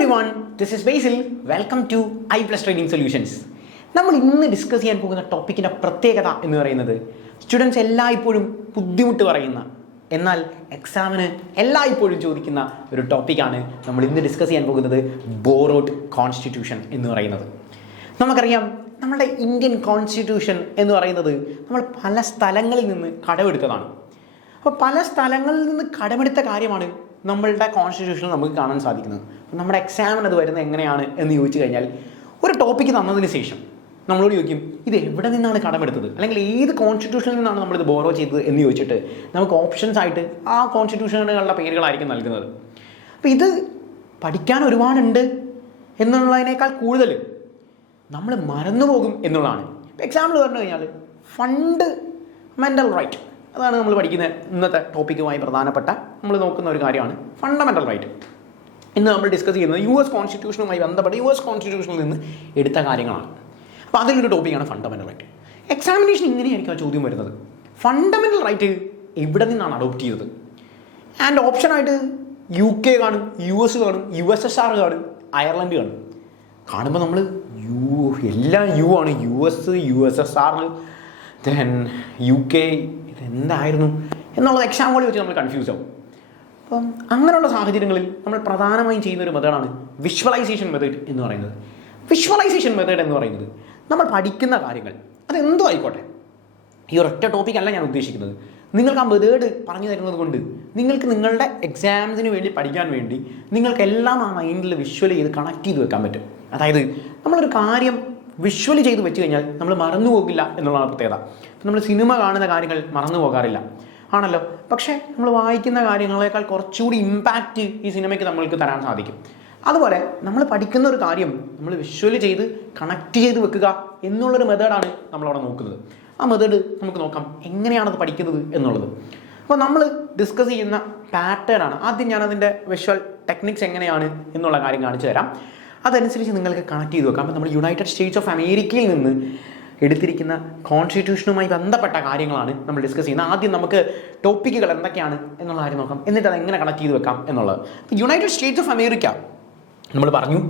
everyone, this is Basil. Welcome to I Plus Trading Solutions. നമ്മൾ ഇന്ന് discuss ചെയ്യാൻ പോകുന്ന ടോപ്പിക്കിൻ്റെ പ്രത്യേകത എന്ന് പറയുന്നത് സ്റ്റുഡൻസ് എല്ലായ്പ്പോഴും ബുദ്ധിമുട്ട് പറയുന്ന എന്നാൽ എക്സാമിന് എല്ലായ്പ്പോഴും ചോദിക്കുന്ന ഒരു ടോപ്പിക്കാണ് നമ്മൾ ഇന്ന് ഡിസ്കസ് ചെയ്യാൻ പോകുന്നത് ബോറോഡ് കോൺസ്റ്റിറ്റ്യൂഷൻ എന്ന് പറയുന്നത്. നമുക്കറിയാം നമ്മുടെ ഇന്ത്യൻ കോൺസ്റ്റിറ്റ്യൂഷൻ എന്ന് പറയുന്നത് നമ്മൾ പല സ്ഥലങ്ങളിൽ നിന്ന് കടമെടുത്തതാണ്. അപ്പോൾ പല സ്ഥലങ്ങളിൽ നിന്ന് കടമെടുത്ത കാര്യമാണ് നമ്മളുടെ കോൺസ്റ്റിറ്റ്യൂഷനിൽ നമുക്ക് കാണാൻ സാധിക്കുന്നത്. നമ്മുടെ എക്സാമിന് അത് വരുന്നത് എങ്ങനെയാണ് എന്ന് ചോദിച്ചു കഴിഞ്ഞാൽ, ഒരു ടോപ്പിക്ക് തന്നതിന് ശേഷം നമ്മളോട് ചോദിക്കും ഇത് എവിടെ നിന്നാണ് കടമെടുത്തത്, അല്ലെങ്കിൽ ഏത് കോൺസ്റ്റിറ്റ്യൂഷനിൽ നിന്നാണ് നമ്മളിത് ബോറോ ചെയ്തത് എന്ന് ചോദിച്ചിട്ട് നമുക്ക് ഓപ്ഷൻസ് ആയിട്ട് ആ കോൺസ്റ്റിറ്റ്യൂഷനുകളുടെ പേരുകളായിരിക്കും നൽകുന്നത്. അപ്പോൾ ഇത് പഠിക്കാൻ ഒരുപാടുണ്ട് എന്നുള്ളതിനേക്കാൾ കൂടുതൽ നമ്മൾ മറന്നുപോകും എന്നുള്ളതാണ്. എക്സാമ്പിൾ പറഞ്ഞു കഴിഞ്ഞാൽ ഫണ്ടമെൻ്റൽ റൈറ്റ്, അതാണ് നമ്മൾ പഠിക്കുന്ന ഇന്നത്തെ ടോപ്പിക്കുമായി പ്രധാനപ്പെട്ട നമ്മൾ നോക്കുന്ന ഒരു കാര്യമാണ് ഫണ്ടമെൻ്റൽ റൈറ്റ്. ഇന്ന് നമ്മൾ ഡിസ്കസ് ചെയ്യുന്നത് US കോൺസ്റ്റിറ്റ്യൂഷനുമായി ബന്ധപ്പെട്ട US കോൺസ്റ്റിറ്റ്യൂഷനിൽ നിന്ന് എടുത്ത കാര്യങ്ങളാണ്. അപ്പോൾ അതിലൊരു ടോപ്പിക്കാണ് ഫണ്ടമെൻ്റൽ റൈറ്റ്. എക്സാമിനേഷൻ ഇങ്ങനെയായിരിക്കും ആ ചോദ്യം വരുന്നത്, ഫണ്ടമെൻ്റൽ റൈറ്റ് എവിടെ നിന്നാണ് അഡോപ്റ്റ് ചെയ്തത്? ആൻഡ് ഓപ്ഷനായിട്ട് UK കാണും, US കാണും, USSR കാണും, അയർലൻഡ് കാണും. കാണുമ്പോൾ നമ്മൾ എല്ലാം ആണ്, US, USSR, ദെൻ UK, ഇതെന്തായിരുന്നു എന്നുള്ളത് എക്സാം കൂടി വെച്ച് നമ്മൾ കൺഫ്യൂസ് ആവും. അപ്പം അങ്ങനെയുള്ള സാഹചര്യങ്ങളിൽ നമ്മൾ പ്രധാനമായും ചെയ്യുന്ന ഒരു മെത്തേഡാണ് വിഷ്വലൈസേഷൻ മെത്തേഡ് എന്ന് പറയുന്നത്. വിഷ്വലൈസേഷൻ മെത്തേഡ് എന്ന് പറയുന്നത് നമ്മൾ പഠിക്കുന്ന കാര്യങ്ങൾ അതെന്തോ ആയിക്കോട്ടെ, ഈ ഒരൊറ്റ ടോപ്പിക്കല്ല ഞാൻ ഉദ്ദേശിക്കുന്നത്. നിങ്ങൾക്ക് ആ മെത്തേഡ് പറഞ്ഞു തരുന്നത് കൊണ്ട് നിങ്ങൾക്ക് നിങ്ങളുടെ എക്സാംസിന് വേണ്ടി പഠിക്കാൻ വേണ്ടി നിങ്ങൾക്കെല്ലാം ആ മൈൻഡിൽ വിഷ്വൽ ചെയ്ത് കണക്ട് ചെയ്ത് വെക്കാൻ പറ്റും. അതായത് നമ്മളൊരു കാര്യം വിഷ്വലി ചെയ്ത് വെച്ച് കഴിഞ്ഞാൽ നമ്മൾ മറന്നു പോകില്ല എന്നുള്ളതാണ് പ്രത്യേകത. നമ്മൾ സിനിമ കാണുന്ന കാര്യങ്ങൾ മറന്നു പോകാറില്ല ആണല്ലോ, പക്ഷേ നമ്മൾ വായിക്കുന്ന കാര്യങ്ങളെക്കാൾ കുറച്ചുകൂടി ഇമ്പാക്റ്റ് ഈ സിനിമയ്ക്ക് നമ്മൾക്ക് തരാൻ സാധിക്കും. അതുപോലെ നമ്മൾ പഠിക്കുന്ന ഒരു കാര്യം നമ്മൾ വിഷ്വലി ചെയ്ത് കണക്ട് ചെയ്ത് വെക്കുക എന്നുള്ളൊരു മെത്തേഡാണ് നമ്മളവിടെ നോക്കുന്നത്. ആ മെത്തേഡ് നമുക്ക് നോക്കാം എങ്ങനെയാണത് പഠിക്കുന്നത് എന്നുള്ളത്. അപ്പോൾ നമ്മൾ ഡിസ്കസ് ചെയ്യുന്ന പാറ്റേൺ ആണ്. ആദ്യം ഞാനതിൻ്റെ വിഷ്വൽ ടെക്നിക്സ് എങ്ങനെയാണ് എന്നുള്ള കാര്യം കാണിച്ചു തരാം. അതനുസരിച്ച് നിങ്ങൾക്ക് കണക്ട് ചെയ്ത് വെക്കാം. അപ്പോൾ നമ്മൾ യുണൈറ്റഡ് സ്റ്റേറ്റ്സ് ഓഫ് അമേരിക്കയിൽ നിന്ന് എടുത്തിരിക്കുന്ന കോൺസ്റ്റിറ്റ്യൂഷനുമായി ബന്ധപ്പെട്ട കാര്യങ്ങളാണ് നമ്മൾ ഡിസ്കസ് ചെയ്യുന്നത്. ആദ്യം നമുക്ക് ടോപ്പിക്കുകൾ എന്തൊക്കെയാണ് എന്നുള്ള കാര്യം നോക്കാം, എന്നിട്ട് അത് എങ്ങനെ കണക്ട് ചെയ്ത് വെക്കാം എന്നുള്ളത്. യുണൈറ്റഡ് സ്റ്റേറ്റ്സ് ഓഫ് അമേരിക്ക നമ്മൾ പറഞ്ഞു,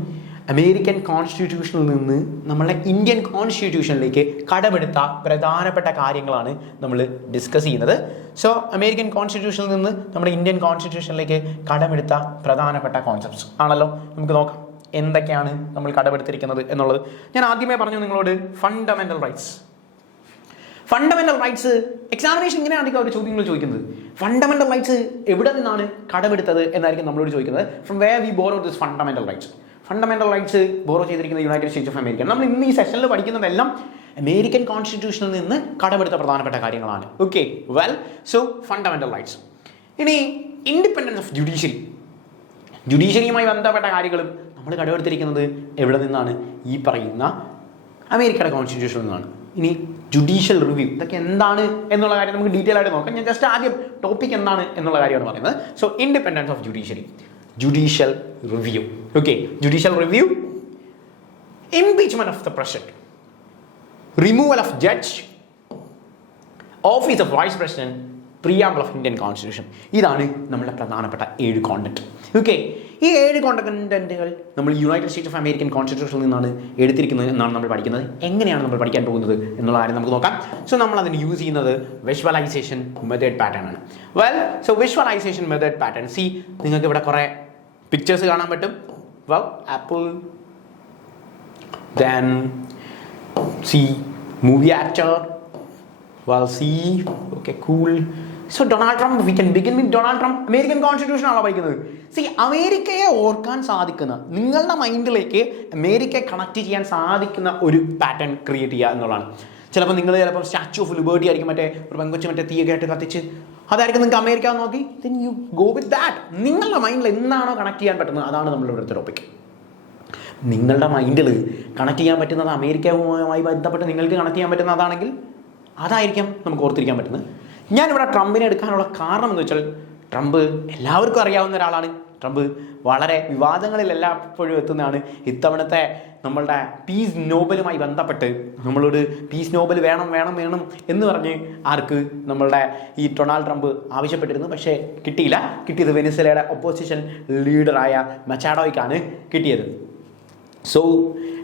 അമേരിക്കൻ കോൺസ്റ്റിറ്റ്യൂഷനിൽ നിന്ന് നമ്മളെ ഇന്ത്യൻ കോൺസ്റ്റിറ്റ്യൂഷനിലേക്ക് കടമെടുത്ത പ്രധാനപ്പെട്ട കാര്യങ്ങളാണ് നമ്മൾ ഡിസ്കസ് ചെയ്യുന്നത്. സോ അമേരിക്കൻ കോൺസ്റ്റിറ്റ്യൂഷനിൽ നിന്ന് നമ്മുടെ ഇന്ത്യൻ കോൺസ്റ്റിറ്റ്യൂഷനിലേക്ക് കടമെടുത്ത പ്രധാനപ്പെട്ട കോൺസെപ്റ്റ്സ് ആണല്ലോ. നമുക്ക് നോക്കാം എന്തൊക്കെയാണ് നമ്മൾ കടമെടുത്തിരിക്കുന്നത് എന്നുള്ളത്. ഞാൻ ആദ്യമേ പറഞ്ഞു നിങ്ങളോട് fundamental rights. Fundamental rights examination ഇങ്ങനെയാണ് അവർ ചോദ്യങ്ങൾ ചോദിക്കുന്നത്. ഫണ്ടമെൻ്റൽ റൈറ്റ്സ് എവിടെ നിന്നാണ് കടമെടുത്തത് എന്നായിരിക്കും നമ്മളോട് ചോദിക്കുന്നത്. From where we borrow this fundamental rights. Fundamental rights borrow ചെയ്തിരിക്കുന്നത് യുണൈറ്റഡ് സ്റ്റേറ്റ്സ് ഓഫ് അമേരിക്ക. നമ്മൾ ഇന്ന് ഈ സെഷനിൽ പഠിക്കുന്നതെല്ലാം അമേരിക്കൻ കോൺസ്റ്റിറ്റ്യൂഷനിൽ നിന്ന് കടമെടുത്ത പ്രധാനപ്പെട്ട കാര്യങ്ങളാണ്. Okay, well, so fundamental rights. ഇനി ഇൻഡിപെൻഡൻസ് ഓഫ് ജുഡീഷ്യറി, ജുഡീഷ്യറിയുമായി ബന്ധപ്പെട്ട കാര്യങ്ങളും നമ്മൾ കടമെടുത്തിരിക്കുന്നത് എവിടെ നിന്നാണ്? ഈ പറയുന്ന അമേരിക്കയുടെ കോൺസ്റ്റിറ്റ്യൂഷനിൽ നിന്നാണ്. ഇനി ജുഡീഷ്യൽ റിവ്യൂ, ഇതൊക്കെ എന്താണ് എന്നുള്ള കാര്യം നമുക്ക് ഡീറ്റെയിൽ ആയിട്ട് നോക്കാം. ഞാൻ ജസ്റ്റ് ആദ്യം ടോപ്പിക് എന്താണ് എന്നുള്ള കാര്യമാണ് പറയുന്നത്. So independence of judiciary, judicial review. Okay, judicial review, impeachment of the president, removal of judge, office of vice president, preamble of Indian constitution. ഇതാണ് നമ്മുടെ പ്രധാനപ്പെട്ട 7 കോണ്ടന്റ്. ഓക്കെ, ഈ 7 കോണ്ടന്റുകൾ നമ്മൾ യുണൈറ്റഡ് സ്റ്റേറ്റ്സ് ഓഫ് അമേരിക്കൻ കോൺസ്റ്റിറ്റ്യൂഷനിൽ നിന്നാണ് എടുത്തിരിക്കുന്നത് എന്നാണ് നമ്മൾ പഠിക്കുന്നത്. എങ്ങനെയാണ് നമ്മൾ പഠിക്കാൻ പോകുന്നത് എന്നുള്ള കാര്യം നമുക്ക് നോക്കാം. സോ നമ്മൾ അതിന് യൂസ് ചെയ്യുന്നത് വിഷ്വലൈസേഷൻ മെത്തേഡ് പാറ്റേൺ ആണ്. Well, so visualisation method pattern, C നിങ്ങൾക്ക് ഇവിടെ കുറേ പിക്ചേഴ്സ് കാണാൻ പറ്റും. Well, apple, then C movie actor, well see, okay, cool. So Donald Trump, we can begin with Donald Trump. American constitution ആണോ പഠിക്കുന്നത്? C അമേരിക്കയെ ഓർക്കാൻ സാധിക്കുന്ന, നിങ്ങളുടെ മൈൻഡിലേക്ക് അമേരിക്കയെ കണക്ട് ചെയ്യാൻ സാധിക്കുന്ന ഒരു പാറ്റേൺ ക്രിയേറ്റ് ചെയ്യുക എന്നുള്ളതാണ്. ചിലപ്പോൾ സ്റ്റാച്യു ഓഫ് ലിബർട്ടി ആയിരിക്കും, മറ്റേ ഒരു പെങ്കൊച്ച് മറ്റേ തീയൊക്കെ ആയിട്ട് കത്തിച്ച്, അതായിരിക്കും നിങ്ങൾക്ക് അമേരിക്ക നോക്കി, then you go with that. നിങ്ങളുടെ മൈൻഡിൽ എന്താണോ കണക്ട് ചെയ്യാൻ പറ്റുന്നത് അതാണ് നമ്മളുടെ ഇവിടുത്തെ ടോപ്പിക്. നിങ്ങളുടെ മൈൻഡിൽ കണക്ട് ചെയ്യാൻ പറ്റുന്നത് അമേരിക്കയുമായി ബന്ധപ്പെട്ട് നിങ്ങൾക്ക് കണക്ട് ചെയ്യാൻ പറ്റുന്ന അതാണെങ്കിൽ അതായിരിക്കും നമുക്ക് ഓർത്തിരിക്കാൻ പറ്റുന്നത്. ഞാനിവിടെ ട്രംപിനെ എടുക്കാനുള്ള കാരണം എന്ന് വെച്ചാൽ, ട്രംപ് എല്ലാവർക്കും അറിയാവുന്ന ഒരാളാണ്. ട്രംപ് വളരെ വിവാദങ്ങളിൽ എല്ലായ്പ്പോഴും എത്തുന്നതാണ്. ഇത്തവണത്തെ നമ്മളുടെ പീസ് നോബലുമായി ബന്ധപ്പെട്ട് നമ്മളോട് പീസ് നോബൽ വേണം വേണം വേണം എന്ന് പറഞ്ഞ് നമ്മളുടെ ഈ ഡൊണാൾഡ് ട്രംപ് ആവശ്യപ്പെട്ടിരുന്നു. പക്ഷേ കിട്ടിയില്ല. കിട്ടിയത് വെനിസ്വേലയുടെ ഒപ്പോസിഷൻ ലീഡറായ മച്ചാഡോയ്ക്കാണ് കിട്ടിയത്. സോ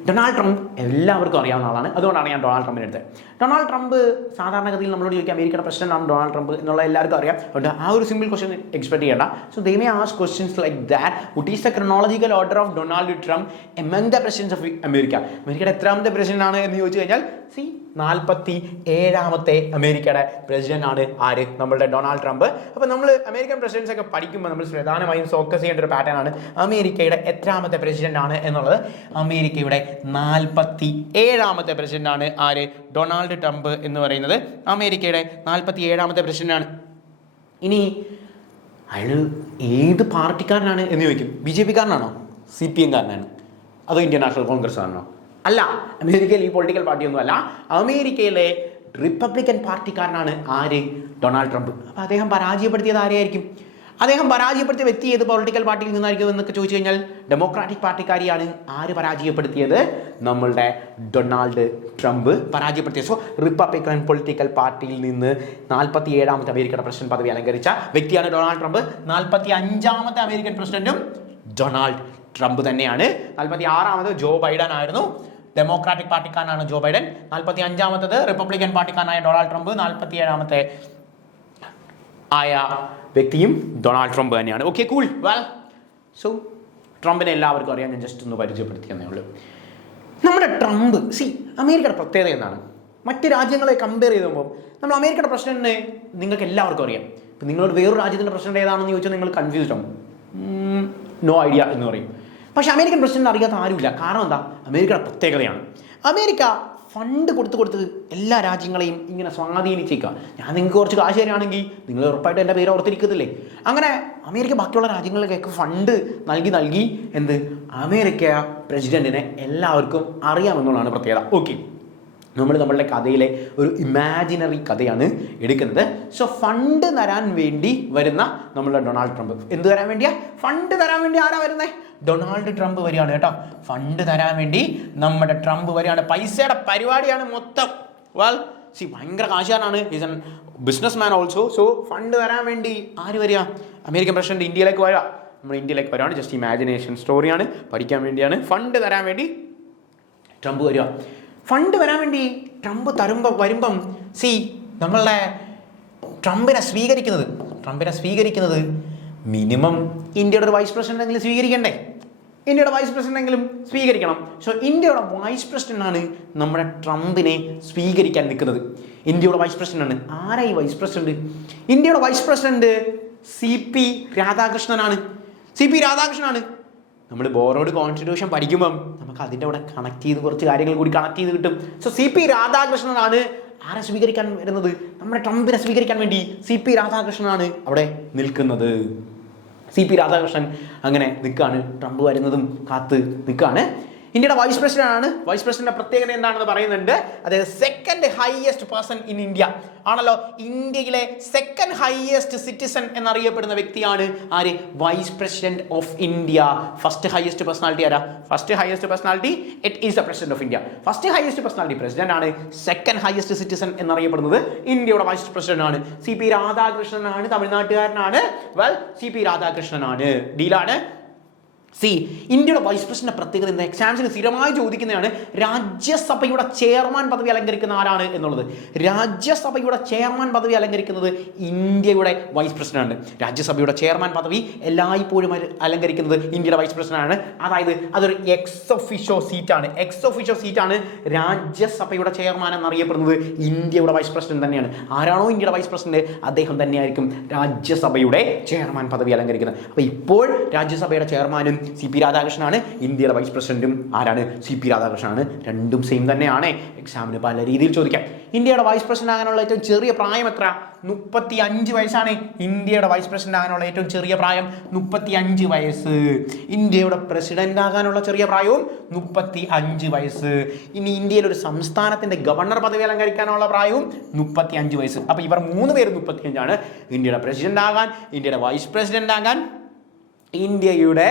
ഡൊണാൾഡ് ട്രംപ് എല്ലാവർക്കും അറിയാവുന്ന ആളാണ്. അതുകൊണ്ടാണ് ഞാൻ ഡൊണാൾഡ് ട്രംപിനെ എടുത്തത്. ഡൊണാൾഡ് ട്രംപ് സാധാരണഗതിയിൽ നമ്മളോട് ചോദിക്കുക അമേരിക്കയുടെ പ്രസിഡന്റാണ് ഡൊണാൾഡ് ട്രംപ് എന്നുള്ള എല്ലാവർക്കും അറിയാം. അതുകൊണ്ട് ആ ഒരു സിമ്പിൾ ക്വസ്റ്റ്യൻ എക്സ്പെക്ട് ചെയ്യേണ്ട. So they may ask questions like that. What is the chronological order of Donald Trump among the presidents of America? അമേരിക്കയുടെ എത്രാമത്തെ പ്രസിഡന്റ് ആണ് എന്ന് ചോദിച്ചു കഴിഞ്ഞാൽ 47ാമത്തെ അമേരിക്കയുടെ പ്രസിഡന്റ് ആണ് ആര്? നമ്മളുടെ ഡൊണാൾഡ് ട്രംപ്. അപ്പോൾ നമ്മൾ അമേരിക്കൻ പ്രസിഡൻസ് ഒക്കെ പഠിക്കുമ്പോൾ നമ്മൾ പ്രധാനമായും ഫോക്കസ് ചെയ്യേണ്ട ഒരു പാറ്റേൺ ആണ് അമേരിക്കയുടെ എത്രാമത്തെ പ്രസിഡന്റ് ആണ് എന്നുള്ളത്. അമേരിക്കയുടെ 47ാമത്തെ പ്രസിഡന്റ് ആണ് ആര്? ഡൊണാൾഡ് ട്രംപ് എന്ന് പറയുന്നത് അമേരിക്കയുടെ 47ാമത്തെ പ്രസിഡന്റ് ആണ്. ഇനി അയാൾ ഏത് പാർട്ടിക്കാരനാണ് എന്ന് ചോദിക്കും. BJP കാരനാണോ? CPM കാരനാണ്? അതോ ഇന്ത്യൻ നാഷണൽ കോൺഗ്രസ് ആണോ? അല്ല, അമേരിക്കയിൽ ഈ പൊളിറ്റിക്കൽ പാർട്ടിയൊന്നും അല്ല. അമേരിക്കയിലെ റിപ്പബ്ലിക്കൻ പാർട്ടിക്കാരനാണ് ആര്? Donald Trump. അപ്പോൾ അദ്ദേഹം പരാജയപ്പെടുത്തിയത് ആരെയായിരിക്കും? അദ്ദേഹം പരാജയപ്പെടുത്തിയ വ്യക്തി ഏത് പൊളിറ്റിക്കൽ പാർട്ടിയിൽ നിന്നായിരിക്കും എന്നൊക്കെ ചോദിച്ചു കഴിഞ്ഞാൽ ഡെമോക്രാറ്റിക് പാർട്ടിക്കാരിയാണ് ആര് പരാജയപ്പെടുത്തിയത്? നമ്മളുടെ ഡൊണാൾഡ് ട്രംപ് പരാജയപ്പെടുത്തിയത്. സോ റിപ്പബ്ലിക്കൻ പൊളിറ്റിക്കൽ പാർട്ടിയിൽ നിന്ന് 47ാമത്തെ അമേരിക്കയുടെ പ്രസിഡന്റ് പദവി അലങ്കരിച്ച വ്യക്തിയാണ് ഡൊണാൾഡ് ട്രംപ്. 45ാമത്തെ അമേരിക്കൻ പ്രസിഡന്റും ഡൊണാൾഡ് ട്രംപ് തന്നെയാണ്. 46ാമത് ജോ ബൈഡൻ ആയിരുന്നു. ഡെമോക്രാറ്റിക് പാർട്ടിക്കാരനാണ് ജോ ബൈഡൻ. 45ാമത്തത് റിപ്പബ്ലിക്കൻ പാർട്ടിക്കാരനായ ഡൊണാൾഡ് ട്രംപ്. 47ാമത്തെ ആയ വ്യക്തിയും ഡൊണാൾഡ് ട്രംപ് തന്നെയാണ്. Okay, cool. വെൽ, സോ ട്രംപിനെ എല്ലാവർക്കും അറിയാം. ഞാൻ ജസ്റ്റ് ഒന്ന് പരിചയപ്പെടുത്തിയെന്നേ ഉള്ളൂ. നമ്മുടെ ട്രംപ് അമേരിക്കയുടെ പ്രത്യേകത എന്താണ്? മറ്റ് രാജ്യങ്ങളെ കമ്പയർ ചെയ്യുമ്പോൾ നമ്മൾ അമേരിക്കയുടെ പ്രസിഡന്റിനെ നിങ്ങൾക്ക് എല്ലാവർക്കും അറിയാം. ഇപ്പം നിങ്ങളോട് വേറൊരു രാജ്യത്തിൻ്റെ പ്രസിഡന്റ് ഏതാണെന്ന് ചോദിച്ചാൽ നിങ്ങൾ കൺഫ്യൂസ്ഡ് ആവും. നോ ഐഡിയ എന്ന് പറയും. പക്ഷേ അമേരിക്കൻ പ്രസിഡന്റ് അറിയാത്ത ആരുമില്ല. കാരണം എന്താ? അമേരിക്കയുടെ പ്രത്യേകതയാണ്. അമേരിക്ക ഫണ്ട് കൊടുത്ത് എല്ലാ രാജ്യങ്ങളെയും ഇങ്ങനെ സ്വാധീനിച്ചേക്കുക. ഞാൻ നിങ്ങൾക്ക് കുറച്ച് കാശ് തരാണെങ്കിൽ നിങ്ങൾ ഉറപ്പായിട്ട് എൻ്റെ പേര് ഓർത്തിരിക്കത്തില്ലേ? അങ്ങനെ അമേരിക്ക ബാക്കിയുള്ള രാജ്യങ്ങളിലേക്കൊക്കെ ഫണ്ട് നൽകി അമേരിക്ക പ്രസിഡന്റിനെ എല്ലാവർക്കും അറിയാമെന്നുള്ളതാണ് പ്രത്യേകത. ഓക്കെ, നമ്മളുടെ കഥയിലെ ഒരു ഇമാജിനറി കഥയാണ് എടുക്കുന്നത്. സോ ഫണ്ട് തരാൻ വേണ്ടി വരുന്ന നമ്മളുടെ ഡൊണാൾഡ് ട്രംപ്. എന്ത് തരാൻ വേണ്ടിയാ? ഫണ്ട് തരാൻ വേണ്ടി ആരാ വരുന്നത്? ഡൊണാൾഡ് ട്രംപ് വരികയാണ് കേട്ടോ. ഫണ്ട് തരാൻ വേണ്ടി നമ്മുടെ ട്രംപ് വരികയാണ്. പൈസയുടെ പരിപാടിയാണ് മൊത്തം. ഭയങ്കര കാശാനാണ്. Is an business man also. So fund തരാൻ വേണ്ടി ആര് വരിക? അമേരിക്കൻ പ്രസിഡന്റ് ഇന്ത്യയിലേക്ക് വരിക. നമ്മൾ ഇന്ത്യയിലേക്ക് വരികയാണ്. ജസ്റ്റ് ഇമാജിനേഷൻ സ്റ്റോറിയാണ്, പഠിക്കാൻ വേണ്ടിയാണ്. ഫണ്ട് തരാൻ വേണ്ടി ട്രംപ് വരിക. ഫണ്ട് വരാൻ വേണ്ടി ട്രംപ് വരുമ്പം നമ്മളുടെ ട്രംപിനെ സ്വീകരിക്കുന്നത് മിനിമം ഇന്ത്യയുടെ ഒരു വൈസ് പ്രസിഡന്റെങ്കിലും സ്വീകരിക്കണ്ടേ? ഇന്ത്യയുടെ വൈസ് പ്രസിഡന്റെങ്കിലും സ്വീകരിക്കണം. സോ ഇന്ത്യയുടെ വൈസ് പ്രസിഡന്റാണ് നമ്മുടെ ട്രംപിനെ സ്വീകരിക്കാൻ നിൽക്കുന്നത്. ഇന്ത്യയുടെ വൈസ് പ്രസിഡന്റാണ്. ആരാ ഈ വൈസ് പ്രസിഡന്റ്? ഇന്ത്യയുടെ വൈസ് പ്രസിഡന്റ് CP രാധാകൃഷ്ണനാണ്. നമ്മൾ ബോറോഡ് കോൺസ്റ്റിറ്റ്യൂഷൻ പഠിക്കുമ്പം നമുക്ക് അതിൻ്റെ കൂടെ കണക്ട് ചെയ്ത് കുറച്ച് കാര്യങ്ങൾ കൂടി കണക്ട് ചെയ്ത് കിട്ടും. സോ CP രാധാകൃഷ്ണനാണ് ആരെ സ്വീകരിക്കാൻ വരുന്നത്? നമ്മുടെ ട്രംപിനെ സ്വീകരിക്കാൻ വേണ്ടി CP രാധാകൃഷ്ണനാണ് അവിടെ നിൽക്കുന്നത്. CP രാധാകൃഷ്ണൻ അങ്ങനെ നിൽക്കുകയാണ്. ട്രംപ് വരുന്നതും കാത്ത് നിൽക്കുകയാണ്. ഇന്ത്യയുടെ വൈസ് പ്രസിഡന്റ് ആണ്. വൈസ് പ്രസിഡന്റിന്റെ പ്രത്യേകത എന്താണെന്ന് പറയുന്നുണ്ട്. അതായത് second highest person in India ആണല്ലോ. ഇന്ത്യയിലെ സെക്കൻഡ് ഹയസ്റ്റ് സിറ്റിസൺ എന്നറിയപ്പെടുന്ന വ്യക്തിയാണ് ആര്? Vice president of India. First highest personality ആരാ? First highest personality it is the president of India. First highest personality president ആണ്. സെക്കൻഡ് ഹയസ്റ്റ് സിറ്റിസൺ എന്നറിയപ്പെടുന്നത് ഇന്ത്യയുടെ vice president ആണ്. CP രാധാകൃഷ്ണനാണ്. തമിഴ്നാട്ടുകാരനാണ്. CP രാധാകൃഷ്ണനാണ്. ഡീലാണ്. ഇന്ത്യയുടെ വൈസ് പ്രസിഡന്റ് പ്രത്യേകത എന്താ? എക്സാംസിന് സ്ഥിരമായി ചോദിക്കുന്നതാണ്. രാജ്യസഭയുടെ ചെയർമാൻ പദവി അലങ്കരിക്കുന്ന ആരാണ് എന്നുള്ളത്. രാജ്യസഭയുടെ ചെയർമാൻ പദവി അലങ്കരിക്കുന്നത് ഇന്ത്യയുടെ വൈസ് പ്രസിഡന്റ് ആണ്. രാജ്യസഭയുടെ ചെയർമാൻ പദവി എല്ലായ്പ്പോഴും അലങ്കരിക്കുന്നത് ഇന്ത്യയുടെ വൈസ് പ്രസിഡന്റ് ആണ്. അതായത് അതൊരു എക്സ് ഒഫീഷ്യോ സീറ്റാണ്. രാജ്യസഭയുടെ ചെയർമാൻ എന്നറിയപ്പെടുന്നത് ഇന്ത്യയുടെ വൈസ് പ്രസിഡന്റ് തന്നെയാണ്. ആരാണോ ഇന്ത്യയുടെ വൈസ് പ്രസിഡന്റ് അദ്ദേഹം തന്നെയായിരിക്കും രാജ്യസഭയുടെ ചെയർമാൻ പദവി അലങ്കരിക്കുന്നത്. അപ്പോൾ ഇപ്പോൾ രാജ്യസഭയുടെ ചെയർമാനും CP രാധാകൃഷ്ണനാണ്. ഇന്ത്യയുടെ വൈസ് പ്രസിഡന്റും ആരാണ്? CP രാധാകൃഷ്ണനാണ്. രണ്ടും സെയിം തന്നെയാണ്. എക്സാമിന് പല രീതിയിൽ ചോദിക്കാം. ഇന്ത്യയുടെ വൈസ് പ്രസിഡന്റ് ആകാനുള്ള ഏറ്റവും ചെറിയ പ്രായം എത്ര? 35 വയസ്സാണ്. ഇന്ത്യയുടെ വൈസ് പ്രസിഡന്റ് ആകാനുള്ള ഏറ്റവും ചെറിയ പ്രായം 35 വയസ്സ്. ഇന്ത്യയുടെ പ്രസിഡന്റ് ആകാനുള്ള ചെറിയ പ്രായവും 35 വയസ്സ്. ഇനി ഇന്ത്യയിൽ ഒരു സംസ്ഥാനത്തിന്റെ ഗവർണർ പദവി അലങ്കരിക്കാനുള്ള പ്രായവും 35 വയസ്സ്. അപ്പോൾ ഇവർ 3 പേരും 35 ആണ്. ഇന്ത്യയുടെ പ്രസിഡന്റ് ആകാൻ, ഇന്ത്യയുടെ വൈസ് പ്രസിഡന്റ് ആകാൻ ഇന്ത്യയുടെ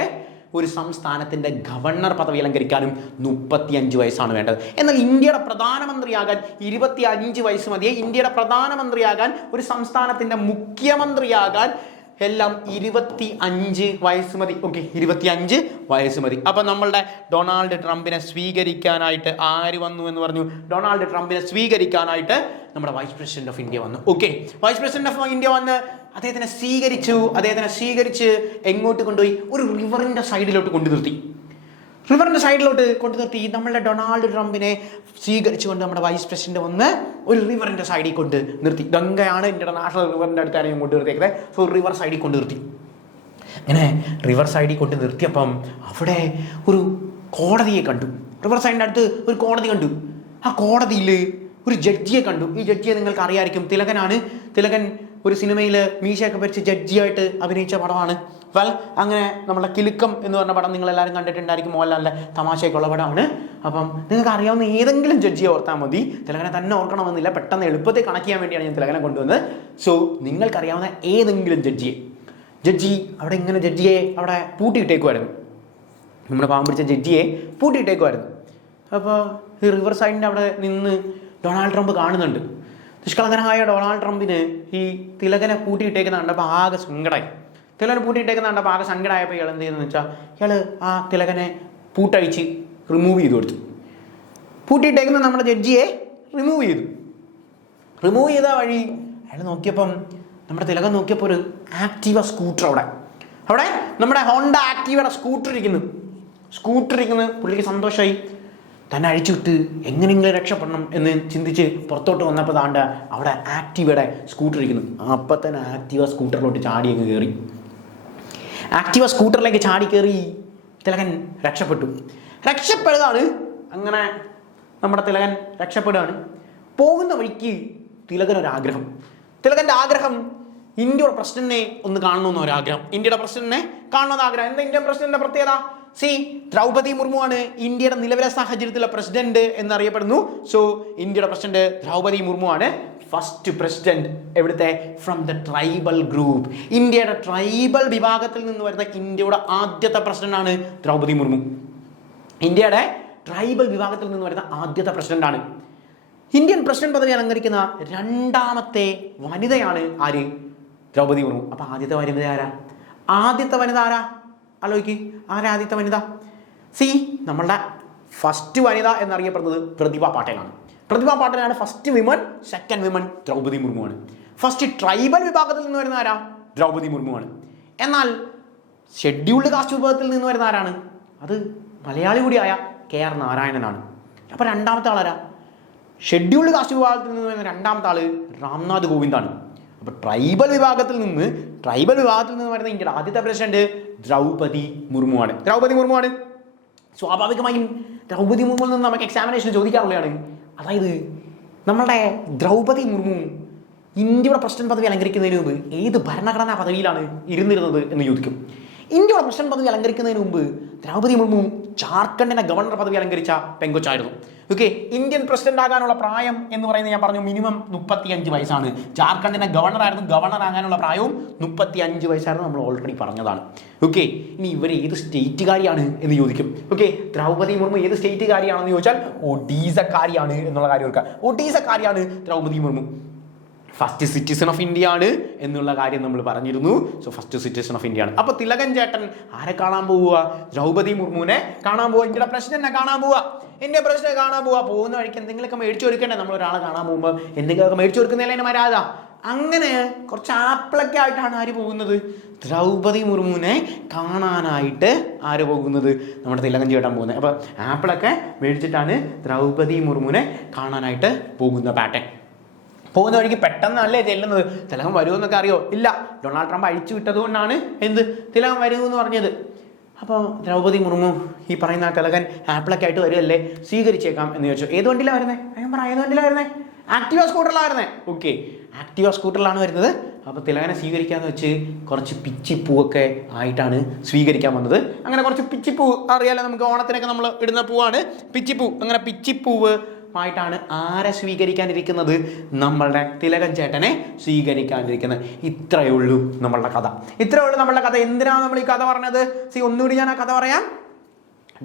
ഒരു സംസ്ഥാനത്തിൻ്റെ ഗവർണർ പദവി അലങ്കരിക്കാനും 35 വയസ്സാണ് വേണ്ടത്. എന്നാൽ ഇന്ത്യയുടെ പ്രധാനമന്ത്രിയാകാൻ 25 വയസ്സ് മതിയെ. ഇന്ത്യയുടെ പ്രധാനമന്ത്രിയാകാൻ, ഒരു സംസ്ഥാനത്തിൻ്റെ മുഖ്യമന്ത്രിയാകാൻ എല്ലാം 25 വയസ്സ് മതി. ഓക്കെ, 25 വയസ്സ് മതി. അപ്പം നമ്മളുടെ ഡൊണാൾഡ് ട്രംപിനെ സ്വീകരിക്കാനായിട്ട് ആര് വന്നു എന്ന് പറഞ്ഞു? ഡൊണാൾഡ് ട്രംപിനെ സ്വീകരിക്കാനായിട്ട് നമ്മുടെ വൈസ് പ്രസിഡന്റ് ഓഫ് ഇന്ത്യ വന്നു. Okay, vice president of India വന്ന് അദ്ദേഹത്തിനെ സ്വീകരിച്ച് എങ്ങോട്ട് കൊണ്ടുപോയി? ഒരു റിവറിൻ്റെ സൈഡിലോട്ട് കൊണ്ടു നിർത്തി. നമ്മളുടെ ഡൊണാൾഡ് ട്രംപിനെ സ്വീകരിച്ചുകൊണ്ട് നമ്മുടെ വൈസ് പ്രസിഡന്റ് വന്ന് ഒരു റിവറിൻ്റെ സൈഡിൽ കൊണ്ട് നിർത്തി. ഗംഗയാണ് ഇന്റർനാഷണൽ റിവറിൻ്റെ അടുത്താണ് ഞാൻ കൊണ്ട് നിർത്തിയേക്കുന്നത്. സോ റിവർ സൈഡിൽ കൊണ്ട് നിർത്തി. ഇങ്ങനെ റിവർ സൈഡിൽ കൊണ്ട് നിർത്തിയപ്പം അവിടെ ഒരു കോടതിയെ കണ്ടു. റിവർ സൈഡിൻ്റെ അടുത്ത് ഒരു കോടതി കണ്ടു. ആ കോടതിയിൽ ഒരു ജഡ്ജിയെ കണ്ടു. ഈ ജഡ്ജിയെ നിങ്ങൾക്ക് അറിയാമായിരിക്കും, തിലകനാണ്. തിലകൻ ഒരു സിനിമയിൽ മീശയൊക്കെ ഭരിച്ച് ജഡ്ജിയായിട്ട് അഭിനയിച്ച പടമാണ്. അങ്ങനെ നമ്മളെ കിലുക്കം എന്ന് പറഞ്ഞ പടം നിങ്ങളെല്ലാവരും കണ്ടിട്ടുണ്ടായിരിക്കും. മോഹൻലാലിൻ്റെ തമാശയൊക്കെയുള്ള പടമാണ്. അപ്പം നിങ്ങൾക്ക് അറിയാവുന്ന ഏതെങ്കിലും ജഡ്ജിയെ ഓർത്താൽ മതി. തിലകനെ തന്നെ ഓർക്കണമെന്നില്ല, പെട്ടെന്ന് എളുപ്പത്തിൽ കണക്ട് ചെയ്യാൻ വേണ്ടിയാണ് ഞാൻ തിലകനെ കൊണ്ടുവന്നത്. സോ നിങ്ങൾക്കറിയാവുന്ന ഏതെങ്കിലും ജഡ്ജി ജഡ്ജിയെ അവിടെ പൂട്ടിയിട്ടേക്കുമായിരുന്നു. നമ്മുടെ പാവം പിടിച്ച ജഡ്ജിയെ പൂട്ടിയിട്ടേക്കുമായിരുന്നു. അപ്പോൾ ഈ റിവർ സൈഡിൻ്റെ അവിടെ നിന്ന് ഡൊണാൾഡ് ട്രംപ് കാണുന്നുണ്ട്. നിഷ്കളങ്കനായ ഡൊണാൾഡ് ട്രംപിന് ഈ തിലകനെ പൂട്ടിയിട്ടേക്കുന്ന കണ്ടപ്പോൾ ആകെ സങ്കടമായി. സങ്കടമായപ്പോൾ ഇയാൾ എന്ത് ചെയ്തെന്ന് വെച്ചാൽ ഇയാൾ ആ തിലകനെ പൂട്ടഴിച്ച് റിമൂവ് ചെയ്ത് കൊടുത്തു. പൂട്ടിയിട്ടേക്കുന്ന നമ്മുടെ ജഡ്ജിയെ റിമൂവ് ചെയ്ത വഴി അയാൾ നോക്കിയപ്പം, നമ്മുടെ തിലകൻ നോക്കിയപ്പോൾ ഒരു ആക്റ്റീവ സ്കൂട്ടർ അവിടെ നമ്മുടെ ഹോണ്ട ആക്റ്റീവയുടെ സ്കൂട്ടർ ഇരിക്കുന്നു. പുള്ളിക്ക് സന്തോഷമായി. തന്നെ അഴിച്ചുവിട്ട് എങ്ങനെയെങ്കിലും രക്ഷപ്പെടണം എന്ന് ചിന്തിച്ച് പുറത്തോട്ട് വന്നപ്പോൾ താണ്ട അവിടെ ആക്റ്റീവയുടെ സ്കൂട്ടർ ഇരിക്കുന്നു. അപ്പം തന്നെ ആക്റ്റീവ സ്കൂട്ടറിലോട്ട് ചാടി അങ്ങ് കയറി. സ്കൂട്ടറിലേക്ക് ചാടി കയറി തിലകൻ രക്ഷപ്പെടുകയാണ്. അങ്ങനെ നമ്മുടെ തിലകൻ രക്ഷപ്പെടുകയാണ്. പോകുന്ന വഴിക്ക് തിലകൻ്റെ ആഗ്രഹം ഇന്ത്യയുടെ പ്രസിഡന്റിനെ ഒന്ന് കാണണമെന്ന് ഒരാഗ്രഹം. ഇന്ത്യയുടെ പ്രസിഡന്റിനെ കാണണമെന്ന് ആഗ്രഹം. എന്താ ഇന്ത്യൻ പ്രസിഡന്റിന്റെ പ്രത്യേകത? ദ്രൗപദി മുർമു ആണ് ഇന്ത്യയുടെ നിലവിലെ സാഹചര്യത്തിലെ പ്രസിഡന്റ് എന്നറിയപ്പെടുന്നു. സോ ഇന്ത്യയുടെ പ്രസിഡന്റ് ദ്രൗപദി മുർമു ആണ്. ഫസ്റ്റ് പ്രസിഡന്റ് എവിടുത്തെ? From the tribal group. ഇന്ത്യയുടെ ട്രൈബൽ വിഭാഗത്തിൽ നിന്ന് വരുന്ന ഇന്ത്യയുടെ ആദ്യത്തെ പ്രസിഡന്റ് ആണ് ദ്രൗപദി മുർമു. ഇന്ത്യയുടെ ട്രൈബൽ വിഭാഗത്തിൽ നിന്ന് വരുന്ന ആദ്യത്തെ പ്രസിഡന്റ് ആണ്. ഇന്ത്യൻ പ്രസിഡന്റ് പദവി അലങ്കരിക്കുന്ന രണ്ടാമത്തെ വനിതയാണ് ആര്? ദ്രൗപദി മുർമു. അപ്പൊ ആദ്യത്തെ വനിത ആരാ? ആലോചിക്ക്, ആദ്യത്തെ വനിത? നമ്മളുടെ ഫസ്റ്റ് വനിത എന്നറിയപ്പെടുന്നത് പ്രതിഭ പാട്ടീലാണ് first women. Second women Draupadi മുർമുവാണ്. ഫസ്റ്റ് ട്രൈബൽ വിഭാഗത്തിൽ നിന്ന് വരുന്ന ആരാ? ദ്രൗപദി മുർമുവാണ്. എന്നാൽ ഷെഡ്യൂൾഡ് കാസ്റ്റ് വിഭാഗത്തിൽ നിന്ന് വരുന്ന ആരാണ്? അത് മലയാളി കൂടിയായ KR നാരായണനാണ്. അപ്പോൾ രണ്ടാമത്തെ ആളാരാ? ഷെഡ്യൂൾഡ് കാസ്റ്റ് വിഭാഗത്തിൽ നിന്ന് വരുന്ന രണ്ടാമത്തെ ആള് രാംനാഥ് കോവിന്ദാണ്. അപ്പോൾ ട്രൈബൽ വിഭാഗത്തിൽ നിന്ന് വരുന്ന ഇന്ത്യയുടെ ആദ്യത്തെ പ്രസിഡന്റ് ദ്രൗപദി മുർമുവാണ്. സ്വാഭാവികമായും ദ്രൗപദി മുർമുവിൽ നിന്ന് നമുക്ക് എക്സാമിനേഷൻ ചോദിക്കാറുള്ളതാണ്. അതായത് നമ്മളുടെ ദ്രൗപദി മുർമു ഇന്ത്യയുടെ പ്രസിഡന്റ് പദവി അലങ്കരിക്കുന്നതിന് മുമ്പ് ഏത് ഭരണഘടനാ പദവിയിലാണ് ഇരുന്നിരുന്നത് എന്ന് ചോദിക്കും. ഇന്ത്യയുടെ പ്രസിഡന്റ് പദവി അലങ്കരിക്കുന്നതിന് മുമ്പ് ദ്രൗപദി മുർമു ജാർഖണ്ഡിന്റെ ഗവർണർ പദവി അലങ്കരിച്ച പെങ്കൊച്ചായിരുന്നു. ഓക്കെ, ഇന്ത്യൻ പ്രസിഡന്റ് ആകാനുള്ള പ്രായം എന്ന് പറയുന്നത് ഞാൻ പറഞ്ഞു മിനിമം 35 വയസ്സാണ്. ജാർഖണ്ഡിന്റെ ഗവർണർ ആകാനുള്ള പ്രായവും 35 വയസ്സായിരുന്നു. നമ്മൾ ഓൾറെഡി പറഞ്ഞതാണ്. ഓക്കെ, ഇനി ഇവർ ഏത് സ്റ്റേറ്റുകാരിയാണ് എന്ന് ചോദിക്കും. ഓക്കെ, ദ്രൗപദി മുർമു ഏത് സ്റ്റേറ്റുകാരിയാണെന്ന് ചോദിച്ചാൽ ഒഡീസക്കാരിയാണ് എന്നുള്ള കാര്യം ഓർക്കുക. ഒഡീസക്കാരിയാണ് Draupadi Murmu. First citizen of India ആണ് എന്നുള്ള കാര്യം നമ്മൾ പറഞ്ഞിരുന്നു. So first citizen of India ആണ്. അപ്പോൾ തിലകൻ ചേട്ടൻ ആരെ കാണാൻ പോവുക? ദ്രൗപദി മുർമുവിനെ കാണാൻ പോവുക. ഇന്ത്യയുടെ പ്രസിഡന്റിനെ കാണാൻ പോവുക. പോകുന്ന വഴിക്ക് എന്തെങ്കിലുമൊക്കെ മേടിച്ചു കൊടുക്കണ്ടേ? നമ്മൾ ഒരാളെ കാണാൻ പോകുമ്പോൾ എന്തെങ്കിലുമൊക്കെ മേടിച്ചു കൊടുക്കുന്നതിലെ മര്യാദ. അങ്ങനെ കുറച്ച് ആപ്പിളൊക്കെ ആയിട്ടാണ് ആര് പോകുന്നത്? ദ്രൗപദി മുർമുവിനെ കാണാനായിട്ട് ആര് പോകുന്നത്? നമ്മുടെ തിലകൻ ചേട്ടൻ പോകുന്നത്. അപ്പോൾ ആപ്പിളൊക്കെ മേടിച്ചിട്ടാണ് ദ്രൗപദി മുർമുവിനെ കാണാനായിട്ട് പോകുന്ന പാറ്റേൺ. പോകുന്ന വഴിക്ക് പെട്ടെന്നല്ലേ ചെല്ലുന്നത്. തിലകൻ വരുമെന്നൊക്കെ അറിയോ? ഇല്ല, ഡൊണാൾഡ് ട്രംപ് അഴിച്ചു വിട്ടത് കൊണ്ടാണ് തിലകൻ വരുമെന്ന് പറഞ്ഞത്. അപ്പോൾ ദ്രൗപദി മുർമു ഈ പറയുന്ന തിലകൻ ആപ്പിളൊക്കെ ആയിട്ട് വരുമല്ലേ, സ്വീകരിച്ചേക്കാം എന്ന് ചോദിച്ചു. ഏത് വണ്ടിയിലാണ് വരുന്നത്? ഏത് വണ്ടിയിലാണ് വരുന്നത്? ആക്റ്റീവ സ്കൂട്ടറിലാണ് വരുന്നത്. ഓക്കെ, ആക്റ്റീവ സ്കൂട്ടറിലാണ് വരുന്നത്. അപ്പോൾ തിലകനെ സ്വീകരിക്കാമെന്ന് വെച്ച് കുറച്ച് പിച്ചിപ്പൂവൊക്കെ ആയിട്ടാണ് സ്വീകരിക്കാൻ വന്നത്. അങ്ങനെ കുറച്ച് പിച്ചിപ്പൂ അറിയാലോ, നമുക്ക് ഓണത്തിനൊക്കെ നമ്മൾ ഇടുന്ന പൂവാണ് പിച്ചിപ്പൂ. അങ്ങനെ പിച്ചിപ്പൂവ് ആയിട്ടാണ് ആരെ സ്വീകരിക്കാനിരിക്കുന്നത്? നമ്മളുടെ തിലകൻ ചേട്ടനെ സ്വീകരിക്കാനിരിക്കുന്നത്. ഇത്രയേ ഉള്ളൂ നമ്മളുടെ കഥ. എന്തിനാണ് നമ്മൾ ഈ കഥ പറഞ്ഞത്? ഒന്നുകൂടി ഞാൻ ആ കഥ പറയാം.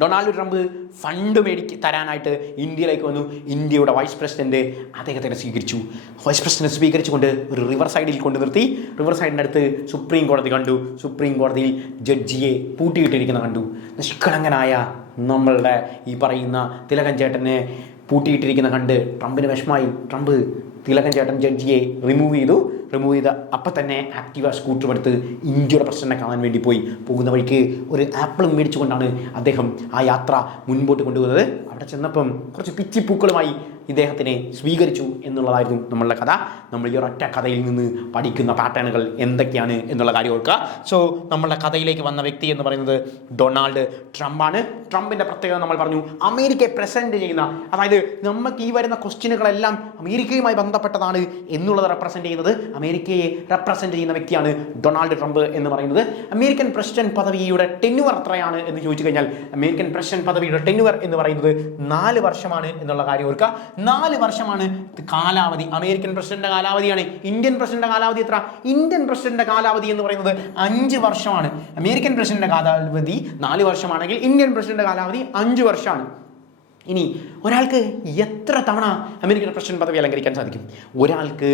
ഡൊണാൾഡ് ട്രംപ് ഫണ്ട് തരാനായിട്ട് ഇന്ത്യയിലേക്ക് വന്നു. ഇന്ത്യയുടെ വൈസ് പ്രസിഡന്റ് അദ്ദേഹത്തിനെ സ്വീകരിച്ചു. വൈസ് പ്രസിഡന്റ് സ്വീകരിച്ചുകൊണ്ട് ഒരു റിവർ സൈഡിൽ കൊണ്ട് നിർത്തി. റിവർ സൈഡിൻ്റെ അടുത്ത് സുപ്രീം കോടതി കണ്ടു. സുപ്രീം കോടതിയിൽ ജഡ്ജിയെ പൂട്ടിയിട്ടിരിക്കുന്ന കണ്ടു. നിഷ്കളങ്കനായ നമ്മളുടെ ഈ പറയുന്ന തിലകൻ ചേട്ടനെ പൂട്ടിയിട്ടിരിക്കുന്ന കണ്ട് ട്രംപിന് വിഷമായി. ട്രംപ് തിലകൻ ചേട്ടൻ ജഡ്ജിയെ റിമൂവ് ചെയ്ത അപ്പം തന്നെ ആക്റ്റീവ സ്കൂട്ടർ എടുത്ത് ഇന്ത്യയുടെ പ്രസിഡന്റിനെ കാണാൻ വേണ്ടി പോയി. പോകുന്ന വഴിക്ക് ഒരു ആപ്പിളും മേടിച്ചുകൊണ്ടാണ് അദ്ദേഹം ആ യാത്ര മുൻപോട്ട് കൊണ്ടുപോകുന്നത്. അവിടെ ചെന്നപ്പം കുറച്ച് പിച്ചിപ്പൂക്കളുമായി ഇദ്ദേഹത്തിനെ സ്വീകരിച്ചു എന്നുള്ളതായിരുന്നു നമ്മളുടെ കഥ. നമ്മൾ ഈ ഒരൊറ്റ കഥയിൽ നിന്ന് പഠിക്കുന്ന പാറ്റേണുകൾ എന്തൊക്കെയാണ് എന്നുള്ള കാര്യം ഓർക്കുക. നമ്മളുടെ കഥയിലേക്ക് വന്ന വ്യക്തി എന്ന് പറയുന്നത് ഡൊണാൾഡ് ട്രംപാണ്. ട്രംപിൻ്റെ പ്രത്യേകത നമ്മൾ പറഞ്ഞു, അമേരിക്കയെ പ്രസൻറ്റ് ചെയ്യുന്ന, അതായത് നമുക്ക് ഈ വരുന്ന ക്വസ്റ്റ്യനുകളെല്ലാം അമേരിക്കയുമായി ബന്ധപ്പെട്ടതാണ് എന്നുള്ളത് അമേരിക്കയെ റെപ്രസെൻറ്റ് ചെയ്യുന്ന വ്യക്തിയാണ് ഡൊണാൾഡ് ട്രംപ് എന്ന് പറയുന്നത്. അമേരിക്കൻ പ്രസിഡന്റ് പദവിയുടെ ടെന്യുവർ എത്രയാണ് എന്ന് ചോദിച്ചു കഴിഞ്ഞാൽ അമേരിക്കൻ പ്രസിഡന്റ് പദവിയുടെ ടെന്യുവർ എന്ന് പറയുന്നത് 4 വർഷമാണ് എന്നുള്ള കാര്യം ഓർക്കുക. 4 വർഷമാണ് കാലാവധി. അമേരിക്കൻ പ്രസിഡന്റിന്റെ കാലാവധിയാണ്. ഇന്ത്യൻ പ്രസിഡന്റിന്റെ കാലാവധി എത്ര? ഇന്ത്യൻ പ്രസിഡന്റിന്റെ കാലാവധി എന്ന് പറയുന്നത് 5 വർഷമാണ്. അമേരിക്കൻ പ്രസിഡന്റിന്റെ കാലാവധി 4 വർഷമാണെങ്കിൽ ഇന്ത്യൻ പ്രസിഡന്റിന്റെ കാലാവധി 5 വർഷമാണ്. ഇനി ഒരാൾക്ക് എത്ര തവണ അമേരിക്കൻ പ്രസിഡന്റ് പദവി അലങ്കരിക്കാൻ സാധിക്കും? ഒരാൾക്ക്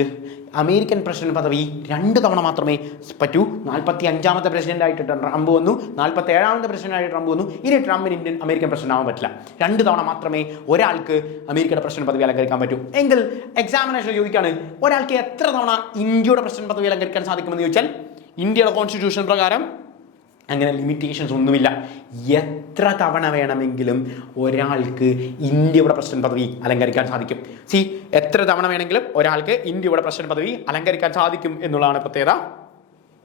അമേരിക്കൻ പ്രസിഡന്റ് പദവി 2 തവണ മാത്രമേ പറ്റൂ. 45ാമത്തെ പ്രസിഡന്റായിട്ട് ട്രംപ് വന്നു, 47ാമത്തെ പ്രസിഡന്റായിട്ട് ട്രംപ് വന്നു. ഇനി ട്രംപിന് അമേരിക്കൻ പ്രസിഡന്റ് ആവാൻ പറ്റില്ല. 2 തവണ മാത്രമേ ഒരാൾക്ക് അമേരിക്കയുടെ പ്രസിഡന്റ് പദവി അലങ്കരിക്കാൻ പറ്റൂ. എങ്കിൽ എക്സാമിനേഷൻ ചോദിക്കുകയാണ്, ഒരാൾക്ക് എത്ര തവണ ഇന്ത്യയുടെ പ്രസിഡന്റ് പദവി അലങ്കരിക്കാൻ സാധിക്കുമെന്ന് ചോദിച്ചാൽ ഇന്ത്യയുടെ കോൺസ്റ്റിറ്റ്യൂഷൻ പ്രകാരം അങ്ങനെ ലിമിറ്റേഷൻസ് ഒന്നുമില്ല. എത്ര തവണ വേണമെങ്കിലും ഒരാൾക്ക് ഇന്ത്യയുടെ പ്രസിഡന്റ് പദവി അലങ്കരിക്കാൻ സാധിക്കും. എത്ര തവണ വേണമെങ്കിലും ഒരാൾക്ക് ഇന്ത്യയുടെ പ്രസിഡന്റ് പദവി അലങ്കരിക്കാൻ സാധിക്കും എന്നുള്ളതാണ് പ്രത്യേകത.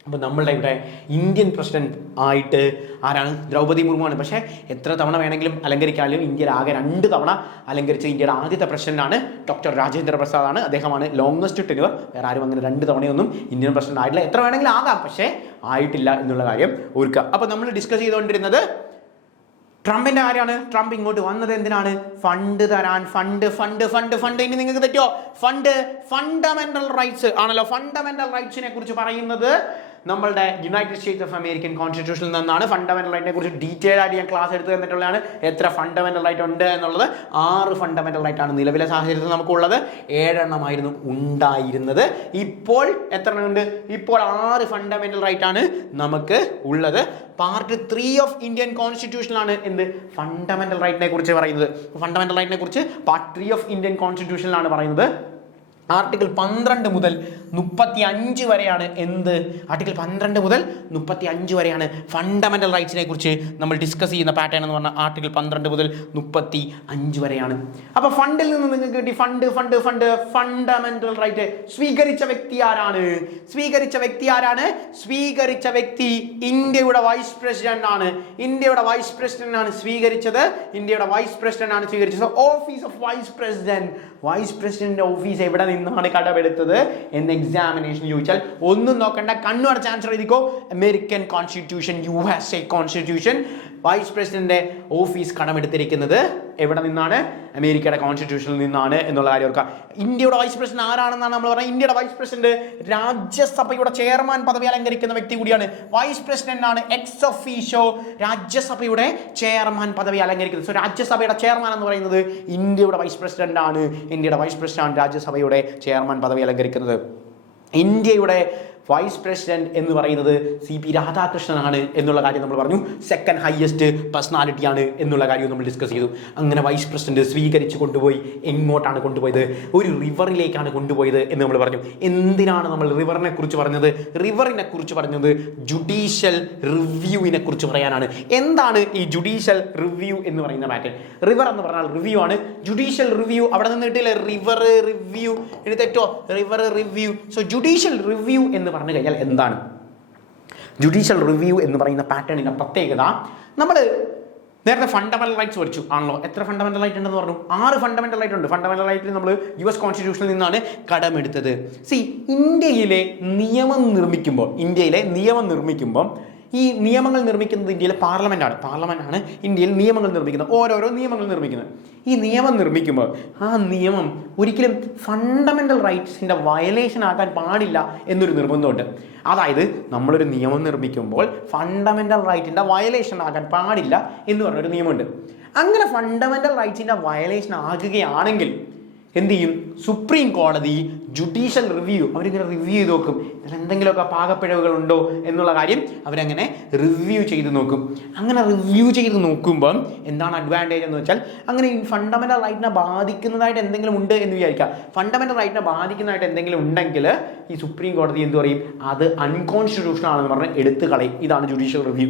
അപ്പോൾ നമ്മളുടെ ഇവിടെ ഇന്ത്യൻ പ്രസിഡന്റ് ആയിട്ട് ആരാണ്? ദ്രൗപദി മുർമുവാണ്. പക്ഷേ എത്ര തവണ വേണമെങ്കിലും അലങ്കരിക്കാനും ഇന്ത്യയിൽ ആകെ 2 തവണ അലങ്കരിച്ച ഇന്ത്യയുടെ ആദ്യത്തെ പ്രസിഡന്റാണ് ഡോക്ടർ രാജേന്ദ്ര പ്രസാദാണ്. അദ്ദേഹമാണ് ലോങ്സ്റ്റ് ടെന്യുവർ. വേറെ ആരും അങ്ങനെ 2 തവണയൊന്നും ഇന്ത്യൻ പ്രസിഡന്റ് ആയിട്ടില്ല. എത്ര വേണമെങ്കിലും ആകാം, പക്ഷേ ആയിട്ടില്ല എന്നുള്ള കാര്യം ഓർക്കുക. അപ്പോൾ നമ്മൾ ഡിസ്കസ് ചെയ്തുകൊണ്ടിരുന്നത് ട്രംപിന്റെ കാര്യമാണ്. ട്രംപ് ഇങ്ങോട്ട് വന്നത് എന്തിനാണ്? ഫണ്ട് തരാൻ. ഫണ്ട് ഇനി നിങ്ങൾക്ക് തെറ്റോ? ഫണ്ടമെന്റൽ റൈറ്റ്സ് ആണല്ലോ. ഫണ്ടമെന്റൽ റൈറ്റ്സിനെ കുറിച്ച് പറയുന്നത് നമ്മളുടെ യുണൈറ്റഡ് സ്റ്റേറ്റ്സ് ഓഫ് അമേരിക്കൻ കോൺസ്റ്റിറ്റ്യൂഷനിൽ നിന്നാണ്. ഫണ്ടമെന്റൽ റൈറ്റിനെ കുറിച്ച് ഡീറ്റെയിൽ ആയിട്ട് ഞാൻ ക്ലാസ് എടുത്ത് തന്നിട്ടുള്ളതാണ്. എത്ര ഫണ്ടമെന്റൽ റൈറ്റ് ഉണ്ട് എന്നുള്ളത്. 6 ഫണ്ടമെന്റൽ റൈറ്റ് ആണ് നിലവിലെ സാഹചര്യത്തിൽ നമുക്കുള്ളത്. 7 എണ്ണമായിരുന്നു ഉണ്ടായിരുന്നത്. ഇപ്പോൾ എത്ര ഉണ്ട്? ഇപ്പോൾ 6 ഫണ്ടമെന്റൽ റൈറ്റ് ആണ് നമുക്ക് ഉള്ളത്. പാർട്ട് 3 ഓഫ് ഇന്ത്യൻ കോൺസ്റ്റിറ്റ്യൂഷനിലാണ് എന്ത്? ഫണ്ടമെന്റൽ റൈറ്റിനെ കുറിച്ച് പറയുന്നത്. ഫണ്ടമെന്റൽ റൈറ്റിനെ കുറിച്ച് പാർട്ട് 3 ഓഫ് ഇന്ത്യൻ കോൺസ്റ്റിറ്റ്യൂഷനിലാണ് പറയുന്നത്. ആർട്ടിക്കിൾ 12 മുതൽ 35 വരെയാണ് എന്ത്? ആർട്ടിക്കിൾ 12 മുതൽ 35 വരെയാണ് ഫണ്ടമെന്റൽ റൈറ്റ്സിനെ കുറിച്ച് നമ്മൾ ഡിസ്കസ് ചെയ്യുന്ന പാറ്റേൺ എന്ന് പറഞ്ഞാൽ ആർട്ടിക്കിൾ 12 മുതൽ 35 വരെയാണ്. അപ്പോൾ ഫണ്ടിൽ നിന്ന് നിങ്ങൾക്ക് കിട്ടി ഫണ്ടമെന്റൽ റൈറ്റ്. സ്വീകരിച്ച വ്യക്തി ആരാണ്? സ്വീകരിച്ച വ്യക്തി ഇന്ത്യയുടെ വൈസ് പ്രസിഡന്റ് ആണ്. ഇന്ത്യയുടെ വൈസ് പ്രസിഡന്റ് ആണ് സ്വീകരിച്ചത്. Office of vice president office എവിടെ നിന്നാണ് കടമെടുത്തത് എന്ന് എക്സാമിനേഷൻ ചോദിച്ചാൽ ഒന്നും നോക്കണ്ട, കണ്ണുടച്ച് ആൻസർ എഴുതിക്കോ. American constitution, USA constitution. Vice president office കടമെടുത്തിരിക്കുന്നത് എവിടെ നിന്നാണ്? അമേരിക്കയുടെ കോൺസ്റ്റിറ്റ്യൂഷനിൽ നിന്നാണ് എന്നുള്ള കാര്യം ഓർക്കുക. ഇന്ത്യയുടെ വൈസ് പ്രസിഡന്റ് ആരാണെന്നാണ് നമ്മൾ പറയുന്നത്. ഇന്ത്യയുടെ വൈസ് പ്രസിഡന്റ് രാജ്യസഭയുടെ ചെയർമാൻ പദവി അലങ്കരിക്കുന്ന വ്യക്തി കൂടിയാണ്. വൈസ് പ്രസിഡന്റ് ആണ് എക്സ് ഒഫീഷ്യോ രാജ്യസഭയുടെ ചെയർമാൻ പദവി അലങ്കരിക്കുന്നത്. രാജ്യസഭയുടെ ചെയർമാൻ എന്ന് പറയുന്നത് ഇന്ത്യയുടെ വൈസ് പ്രസിഡന്റ് ആണ്. രാജ്യസഭയുടെ ചെയർമാൻ പദവി അലങ്കരിക്കുന്നത്. ഇന്ത്യയുടെ വൈസ് പ്രസിഡന്റ് എന്ന് പറയുന്നത് CP രാധാകൃഷ്ണനാണ് എന്നുള്ള കാര്യം നമ്മൾ പറഞ്ഞു. സെക്കൻഡ് ഹയസ്റ്റ് പേഴ്സണാലിറ്റിയാണ് എന്നുള്ള കാര്യം നമ്മൾ ഡിസ്കസ് ചെയ്തു. അങ്ങനെ വൈസ് പ്രസിഡന്റ് സ്വീകരിച്ച് കൊണ്ടുപോയി എങ്ങോട്ടാണ് കൊണ്ടുപോയത്? ഒരു റിവറിലേക്കാണ് കൊണ്ടുപോയത് എന്ന് നമ്മൾ പറഞ്ഞു. എന്തിനാണ് നമ്മൾ റിവറിനെ കുറിച്ച് പറഞ്ഞത്? ജുഡീഷ്യൽ റിവ്യൂവിനെ കുറിച്ച് പറയാനാണ്. എന്താണ് ഈ ജുഡീഷ്യൽ റിവ്യൂ എന്ന് പറയുന്ന പാറ്റേൺ? റിവർ എന്ന് പറഞ്ഞാൽ റിവ്യൂ ആണ്. ജുഡീഷ്യൽ റിവ്യൂ അവിടെ നിന്ന് കിട്ടിയില്ലേ? River review. ഇനി തെറ്റോ? River review. So judicial review എന്ന് പറഞ്ഞു കഴിഞ്ഞാൽ എന്താണ്? ജുഡീഷ്യൽ റിവ്യൂ എന്ന് പറയുന്ന പാറ്റേണിന്റെ പ്രത്യേകത, നമ്മൾ നേരത്തെ ഫണ്ടമെന്റൽ റൈറ്റ്സ് പഠിച്ചു ആണല്ലോ. എത്ര ഫണ്ടമെന്റൽ റൈറ്റ് ഉണ്ടെന്ന് പറഞ്ഞു? 6 ഫണ്ടമെന്റൽ റൈറ്റ് ഉണ്ട്. ഫണ്ടമെന്റൽ റൈറ്റ് നമ്മൾ US കോൺസ്റ്റിറ്റ്യൂഷനിൽ നിന്നാണ് കടമെടുത്തത്. ഇന്ത്യയിലെ നിയമം നിർമ്മിക്കുമ്പോൾ ഈ നിയമങ്ങൾ നിർമ്മിക്കുന്നത് ഇന്ത്യയിലെ പാർലമെൻറ്റാണ് ഇന്ത്യയിൽ നിയമങ്ങൾ നിർമ്മിക്കുന്നത്, ഓരോരോ നിയമങ്ങൾ നിർമ്മിക്കുന്നത്. ഈ നിയമം നിർമ്മിക്കുമ്പോൾ ആ നിയമം ഒരിക്കലും ഫണ്ടമെൻ്റൽ റൈറ്റ്സിൻ്റെ വയലേഷൻ ആക്കാൻ പാടില്ല എന്നൊരു നിർബന്ധമുണ്ട്. അതായത് നമ്മളൊരു നിയമം നിർമ്മിക്കുമ്പോൾ ഫണ്ടമെൻ്റൽ റൈറ്റിൻ്റെ വയലേഷൻ ആകാൻ പാടില്ല എന്ന് പറഞ്ഞൊരു നിയമമുണ്ട്. അങ്ങനെ ഫണ്ടമെൻ്റൽ റൈറ്റ്സിൻ്റെ വയലേഷൻ ആകുകയാണെങ്കിൽ എന്ത് ചെയ്യും? സുപ്രീം കോടതി ജുഡീഷ്യൽ റിവ്യൂ അവരിങ്ങനെ റിവ്യൂ ചെയ്ത് നോക്കും. ഇതിൽ എന്തെങ്കിലുമൊക്കെ പാകപ്പിഴവുകളുണ്ടോ എന്നുള്ള കാര്യം അവരങ്ങനെ റിവ്യൂ ചെയ്ത് നോക്കും. അങ്ങനെ റിവ്യൂ ചെയ്ത് നോക്കുമ്പം എന്താണ് അഡ്വാൻറ്റേജ് എന്ന് വെച്ചാൽ, അങ്ങനെ ഈ ഫണ്ടമെൻ്റൽ റൈറ്റിനെ ബാധിക്കുന്നതായിട്ട് എന്തെങ്കിലും ഉണ്ട് എന്ന് വിചാരിക്കുക. ഫണ്ടമെൻ്റൽ റൈറ്റിനെ ബാധിക്കുന്നതായിട്ട് എന്തെങ്കിലും ഉണ്ടെങ്കിൽ ഈ സുപ്രീം കോടതി എന്ത് പറയും? അത് അൺകോൺസ്റ്റിറ്റ്യൂഷണൽ ആണെന്ന് പറഞ്ഞ് എടുത്ത് കളയും. ഇതാണ് ജുഡീഷ്യൽ റിവ്യൂ.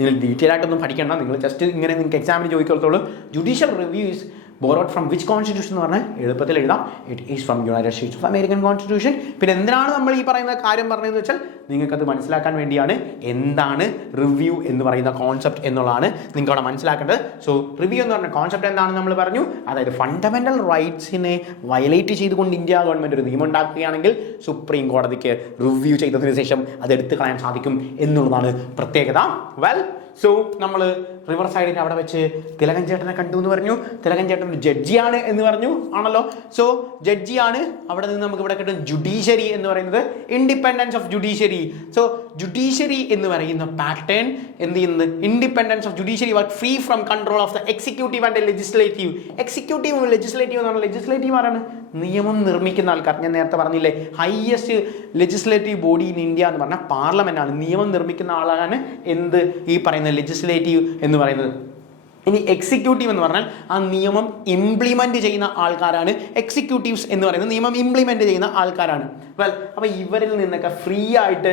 നിങ്ങൾ ഡീറ്റെയിൽ ആയിട്ടൊന്നും പഠിക്കേണ്ട, നിങ്ങൾ ജസ്റ്റ് ഇങ്ങനെ നിങ്ങൾക്ക് എക്സാമിന് ചോദിക്കത്തുള്ളൂ. Judicial review is borrowed from which constitution എന്ന് പറഞ്ഞാൽ എളുപ്പത്തിൽ എഴുതാം. It is from United States of American constitution. പിന്നെ എന്തിനാണ് നമ്മൾ ഈ പറയുന്ന കാര്യം പറഞ്ഞതെന്ന് വെച്ചാൽ നിങ്ങൾക്കത് മനസ്സിലാക്കാൻ വേണ്ടിയാണ് എന്താണ് റിവ്യൂ എന്ന് പറയുന്ന കോൺസെപ്റ്റ് എന്നുള്ളതാണ് നിങ്ങൾക്ക് അവിടെ മനസ്സിലാക്കേണ്ടത്. സോ റിവ്യൂ എന്ന് പറഞ്ഞ കോൺസെപ്റ്റ് എന്താണെന്ന് നമ്മൾ പറഞ്ഞു. അതായത് ഫണ്ടമെൻ്റൽ റൈറ്റ്സിനെ വയലേറ്റ് ചെയ്തുകൊണ്ട് ഇന്ത്യ ഗവൺമെൻറ് ഒരു നിയമം ഉണ്ടാക്കുകയാണെങ്കിൽ സുപ്രീം കോടതിക്ക് റിവ്യൂ ചെയ്തതിന് ശേഷം അത് എടുത്തു കളയാൻ സാധിക്കും എന്നുള്ളതാണ് പ്രത്യേകത. വെൽ, സോ നമ്മൾ റിവർ സൈഡിൽ അവിടെ വെച്ച് തിലകൻ ചേട്ടനെ കണ്ടു എന്ന് പറഞ്ഞു. തിലകൻ ചേട്ടൻ ഒരു ജഡ്ജിയാണ് എന്ന് പറഞ്ഞു, ആണല്ലോ. സോ ജഡ്ജിയാണ്. അവിടെ നിന്ന് നമുക്ക് ഇവിടെ കിട്ടും ജുഡീഷ്യറി എന്ന് പറയുന്നത്, independence of judiciary. So judiciary എന്ന് പറയുന്ന പാറ്റേൺ എന്ത് ചെയ്യുന്നത്? Independence of judiciary work free from control of the executive and legislative. Executive legislative എന്ന് പറഞ്ഞാൽ ലെജിസ്ലേറ്റീവ് ആരാണ്? നിയമം നിർമ്മിക്കുന്ന ആൾക്കാർ. ഞാൻ നേരത്തെ പറഞ്ഞില്ലേ, highest legislative body in India എന്ന് പറഞ്ഞാൽ പാർലമെന്റ് ആണ്. നിയമം നിർമ്മിക്കുന്ന ആളാണ് എന്ത് ഈ പറയുന്ന ലെജിസ്ലേറ്റീവ് എന്ന് പറയുന്നത്. ഇനി എക്സിക്യൂട്ടീവ് എന്ന് പറഞ്ഞാൽ ആ നിയമം ഇംപ്ലിമെന്റ് ചെയ്യുന്ന ആൾക്കാരാണ് എക്സിക്യൂട്ടീവ്സ് എന്ന് പറയുന്നത്. നിയമം ഇംപ്ലിമെന്റ് ചെയ്യുന്ന ആൾക്കാരാണ്. വെൽ, അപ്പോൾ ഇവരിൽ നിന്നൊക്കെ ഫ്രീ ആയിട്ട്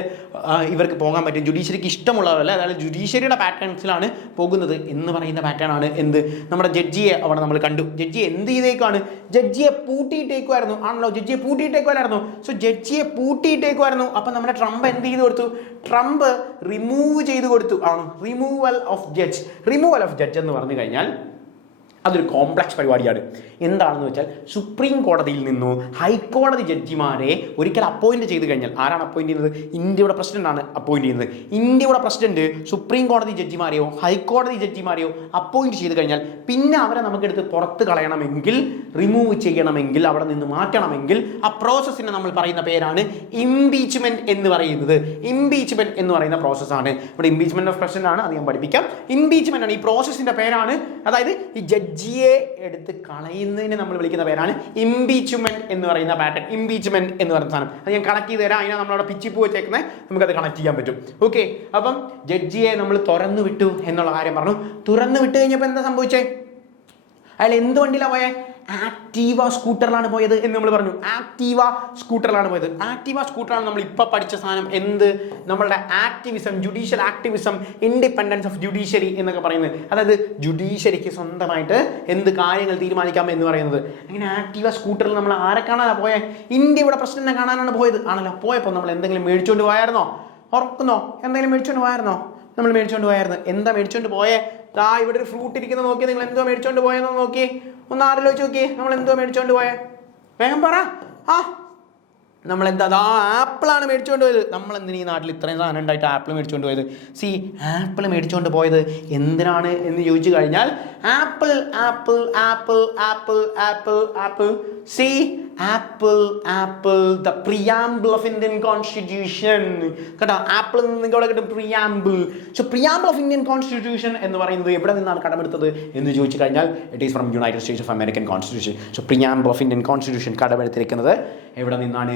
ഇവർക്ക് പോകാൻ പറ്റും. ജുഡീഷ്യറിക്ക് ഇഷ്ടമുള്ളവരല്ല, അതായത് ജുഡീഷ്യറിയുടെ പാറ്റേൺസിലാണ് പോകുന്നത് എന്ന് പറയുന്ന പാറ്റേൺ ആണ് എന്ത് നമ്മുടെ ജഡ്ജിയെ അവിടെ നമ്മൾ കണ്ടു. ജഡ്ജിയെ എന്ത് ചെയ്തേക്കാണ്? ജഡ്ജിയെ പൂട്ടിയിട്ടേക്കുമായിരുന്നു, ആണല്ലോ. ജഡ്ജിയെ പൂട്ടിയിട്ടേക്കുമായിരുന്നു. സോ ജഡ്ജിയെ പൂട്ടിയിട്ടേക്കുമായിരുന്നു. അപ്പം നമ്മുടെ ട്രംപ് എന്ത് ചെയ്ത് കൊടുത്തു? ട്രംപ് റിമൂവ് ചെയ്ത് കൊടുത്തു. ആണ് removal of judge. Removal of judge എന്ന് പറഞ്ഞു കഴിഞ്ഞാൽ അതൊരു കോംപ്ലക്സ് പരിപാടിയാണ്. എന്താണെന്ന് വെച്ചാൽ സുപ്രീം കോടതിയിൽ നിന്നോ ഹൈക്കോടതി ജഡ്ജിമാരെ ഒരിക്കൽ അപ്പോയിന്റ് ചെയ്ത് കഴിഞ്ഞാൽ, ആരാണ് അപ്പോയിന്റ് ചെയ്യുന്നത്? ഇന്ത്യയുടെ പ്രസിഡന്റ് ആണ് അപ്പോയിന്റ് ചെയ്യുന്നത്. ഇന്ത്യയുടെ പ്രസിഡന്റ് സുപ്രീം കോടതി ജഡ്ജിമാരെയോ ഹൈക്കോടതി ജഡ്ജിമാരെയോ അപ്പോയിന്റ് ചെയ്ത് കഴിഞ്ഞാൽ പിന്നെ അവരെ നമുക്കെടുത്ത് പുറത്ത് കളയണമെങ്കിൽ, റിമൂവ് ചെയ്യണമെങ്കിൽ, അവിടെ നിന്ന് മാറ്റണമെങ്കിൽ ആ പ്രോസസ്സിനെ നമ്മൾ പറയുന്ന പേരാണ് ഇംപീച്ച്മെന്റ് എന്ന് പറയുന്നത്. ഇംപീച്ച്മെന്റ് എന്ന് പറയുന്ന പ്രോസസ്സാണ്. ഇവിടെ ഇംപീച്ച്മെന്റ് ഓഫ് പ്രസിഡന്റ് ആണ്, അത് ഞാൻ പഠിപ്പിക്കാം. ഇംപീച്ച്മെന്റ് ആണ് ഈ പ്രോസസ്സിന്റെ പേരാണ്. അതായത് ഈ ജഡ്ജിയെ എടുത്ത് കളയുന്നതിന് നമ്മൾ വിളിക്കുന്ന പേരാണ് ഇംപീച്ച്മെന്റ് എന്ന് പറയുന്ന പാറ്റേൺ. ഇംപീച്ച്മെന്റ് എന്ന് പറയുന്ന സാധനം അത് ഞാൻ കണക്ട് ചെയ്ത് തരാം. അതിനെ നമ്മളവിടെ പിച്ചിപ്പൂ വെച്ചേക്കുന്നത്, നമുക്കത് കണക്ട് ചെയ്യാൻ പറ്റും. ഓക്കെ, അപ്പം ജഡ്ജിയെ നമ്മൾ തുറന്നു വിട്ടു എന്നുള്ള കാര്യം പറഞ്ഞു. തുറന്നു വിട്ട് കഴിഞ്ഞപ്പോൾ എന്താ സംഭവിച്ചേ? അയാൾ എന്ത് വണ്ടിയിലാണ് പോയേ? ആക്റ്റീവ സ്കൂട്ടറിലാണ് പോയത് എന്ന് നമ്മൾ പറഞ്ഞു. ആക്റ്റീവ സ്കൂട്ടറിലാണ് പോയത്. ആക്റ്റീവ സ്കൂട്ടറാണ് നമ്മൾ ഇപ്പോൾ പഠിച്ച സാധനം. എന്ത്? നമ്മളുടെ activism, judicial activism, independence of judiciary എന്നൊക്കെ പറയുന്നത്. അതായത് ജുഡീഷ്യറിക്ക് സ്വന്തമായിട്ട് എന്ത് കാര്യങ്ങൾ തീരുമാനിക്കാം എന്ന് പറയുന്നത്. അങ്ങനെ ആക്റ്റീവ സ്കൂട്ടറിൽ നമ്മൾ ആരെ കാണാനാണ് പോയത്? ഇന്ത്യയുടെ പ്രസിഡന്റിനെ കാണാനാണ് പോയത്, ആണല്ലോ. പോയപ്പോൾ നമ്മൾ എന്തെങ്കിലും മേടിച്ചുകൊണ്ട് പോയായിരുന്നോ? ഓർക്കുന്നോ? എന്തെങ്കിലും മേടിച്ചുകൊണ്ട് പോയായിരുന്നോ? നമ്മൾ മേടിച്ചുകൊണ്ട് പോയായിരുന്നു. എന്താ മേടിച്ചുകൊണ്ട് പോയേ? ഇവിടെ ഒരു ഫ്രൂട്ട് ഇരിക്കുന്നത് നോക്കി. നിങ്ങൾ എന്തോ മേടിച്ചോണ്ട് പോയെന്ന് നോക്കി, ഒന്ന് ആലോചിച്ച് നോക്കി. നമ്മൾ എന്തോ മേടിച്ചോണ്ട് പോയേ? വേഗം പറ. നമ്മളെന്താ ആപ്പിളാണ് മേടിച്ചുകൊണ്ട് പോയത്. നമ്മളെന്തിനാ ഈ നാട്ടിൽ ഇത്രയും സാധനം ഉണ്ടായിട്ട് ആപ്പിൾ മേടിച്ചുകൊണ്ട് പോയത്? ആപ്പിൾ മേടിച്ചുകൊണ്ട് പോയത് എന്തിനാണ് എന്ന് ചോദിച്ചു കഴിഞ്ഞാൽ apple apple apple apple apple apple apple the preamble of Indian constitution. കേട്ടോ, ആപ്പിൾ നിങ്ങൾക്ക് കിട്ടും preamble. So preamble of Indian constitution എന്ന് പറയുന്നത് എവിടെ നിന്നാണ് കടമെടുത്തത് എന്ന് ചോദിച്ചു കഴിഞ്ഞാൽ it is from United States of American constitution. So preamble of Indian constitution കടമെടുത്തിരിക്കുന്നത് എവിടെ നിന്നാണ്?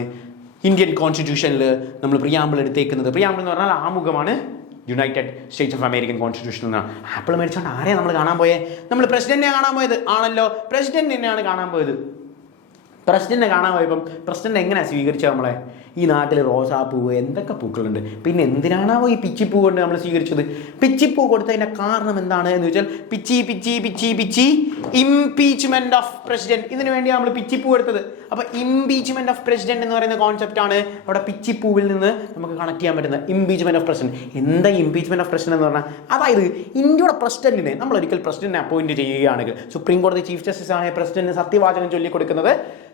ഇന്ത്യൻ കോൺസ്റ്റിറ്റ്യൂഷനിൽ നമ്മൾ പ്രിയാമ്പിൾ എടുത്തേക്കുന്നത്. പ്രിയാമ്പിൾ എന്ന് പറഞ്ഞാൽ ആമുഖമാണ് United States of American constitution എന്നാണ്. ആപ്പിൾ മേടിച്ചുകൊണ്ട് ആരെയാണ് നമ്മൾ കാണാൻ പോയത്? നമ്മൾ പ്രസിഡന്റിനെ കാണാൻ പോയത്, ആണല്ലോ. പ്രസിഡന്റ് തന്നെയാണ് കാണാൻ പോയത്. പ്രസിഡന്റിനെ കാണാൻ പോയപ്പം പ്രസിഡന്റ് എങ്ങനെയാണ് സ്വീകരിച്ചത് നമ്മളെ? ഈ നാട്ടിൽ റോസാപ്പൂവ് എന്തൊക്കെ പൂക്കളുണ്ട്, പിന്നെ എന്തിനാണാവോ ഈ പിച്ചിപ്പൂ കൊണ്ട് നമ്മൾ സ്വീകരിച്ചത്? പിച്ചിപ്പൂ കൊടുത്തതിൻ്റെ കാരണം എന്താണ് എന്ന് വെച്ചാൽ പിച്ചി പിച്ചി പിച്ചി പിച്ചി ഇംപീച്ച്മെന്റ് ഓഫ് പ്രസിഡന്റ്. ഇതിനു വേണ്ടിയാണ് നമ്മൾ പിച്ചിപ്പൂ എടുത്തത്. അപ്പോൾ ഇംപീച്ച്മെന്റ് ഓഫ് പ്രസിഡന്റ് എന്ന് പറയുന്ന കോൺസെപ്റ്റാണ് അവിടെ പിച്ചിപ്പൂവിൽ നിന്ന് നമുക്ക് കണക്ട് ചെയ്യാൻ പറ്റുന്നത്. Impeachment of president. എന്താ ഇംപീച്ച്മെന്റ് ഓഫ് പ്രസിഡന്റ് എന്ന് പറഞ്ഞാൽ? അതായത് ഇന്ത്യയുടെ പ്രസിഡന്റിനെ നമ്മൾ ഒരിക്കൽ പ്രസിഡന്റിനെ അപ്പോയിന്റ് ചെയ്യുകയാണെങ്കിൽ, സുപ്രീം കോടതി ചീഫ് ജസ്റ്റിസ് ആണ് പ്രസിഡന്റിന് സത്യവാചകം ചൊല്ലിക്കൊടുക്കുന്നത്.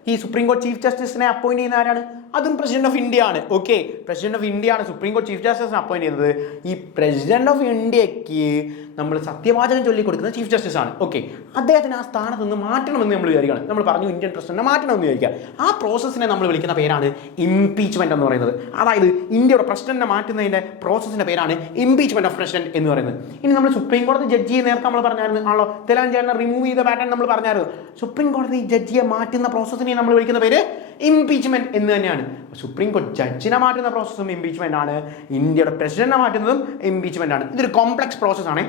ഈ സുപ്രീം കോടതി ചീഫ് ജസ്റ്റിസിനെ അപ്പോയിന്റ് ചെയ്യുന്ന ആരാണ്? അതും പ്രസിഡന്റ് ഓഫ് ഇന്ത്യ ആണ്. ഓക്കെ, പ്രസിഡന്റ് ഓഫ് ഇന്ത്യ ആണ് സുപ്രീം കോടതി ചീഫ് ജസ്റ്റിസിനെ അപ്പോയിന്റ് ചെയ്യുന്നത്. ഈ പ്രസിഡന്റ് ഓഫ് ഇന്ത്യക്ക് നമ്മൾ സത്യവാചകം ചൊല്ലിക്കൊടുക്കുന്നത് ചീഫ് ജസ്റ്റിസ് ആണ്. ഓക്കെ, അദ്ദേഹത്തിന് ആ സ്ഥാനത്ത് നിന്ന് മാറ്റണമെന്ന് നമ്മൾ വിചാരിക്കുകയാണ്. നമ്മൾ പറഞ്ഞു ഇന്ത്യൻ പ്രസിഡന്റിനെ മാറ്റണമെന്ന് വിചാരിക്കുക. ആ പ്രോസസ്സിനെ നമ്മൾ വിളിക്കുന്ന പേരാണ് ഇംപീച്ച്മെന്റ് എന്ന് പറയുന്നത്. അതായത് ഇന്ത്യയുടെ പ്രസിഡന്റിനെ മാറ്റുന്നതിന്റെ പ്രോസസ്സിന്റെ പേരാണ് ഇംപീച്ച്മെന്റ് ഓഫ് പ്രസിഡന്റ് എന്ന് പറയുന്നത്. ഇനി നമ്മൾ സുപ്രീം കോടതി ജഡ്ജിയെ നേരത്തെ നമ്മൾ പറഞ്ഞായിരുന്നു ആണല്ലോ, തെലങ്കാന റിമൂവ് ചെയ്ത പാറ്റേൺ നമ്മൾ പറഞ്ഞായിരുന്നു. സുപ്രീം കോടതി ജഡ്ജിയെ മാറ്റുന്ന പ്രോസസ്സിനെ നമ്മൾ വിളിക്കുന്ന പേര് ഇംപീച്ച്മെന്റ് എന്ന് തന്നെയാണ്. സുപ്രീം കോടതി ജഡ്ജിനെ മാറ്റുന്ന പ്രോസസ്സും ഇംപീച്ച്മെന്റ് ആണ്, ഇന്ത്യയുടെ പ്രസിഡന്റിനെ മാറ്റുന്നതും ഇംപീച്ച്മെന്റ് ആണ്. ഇതൊരു കോംപ്ലക്സ് പ്രോസസ്സാണ്.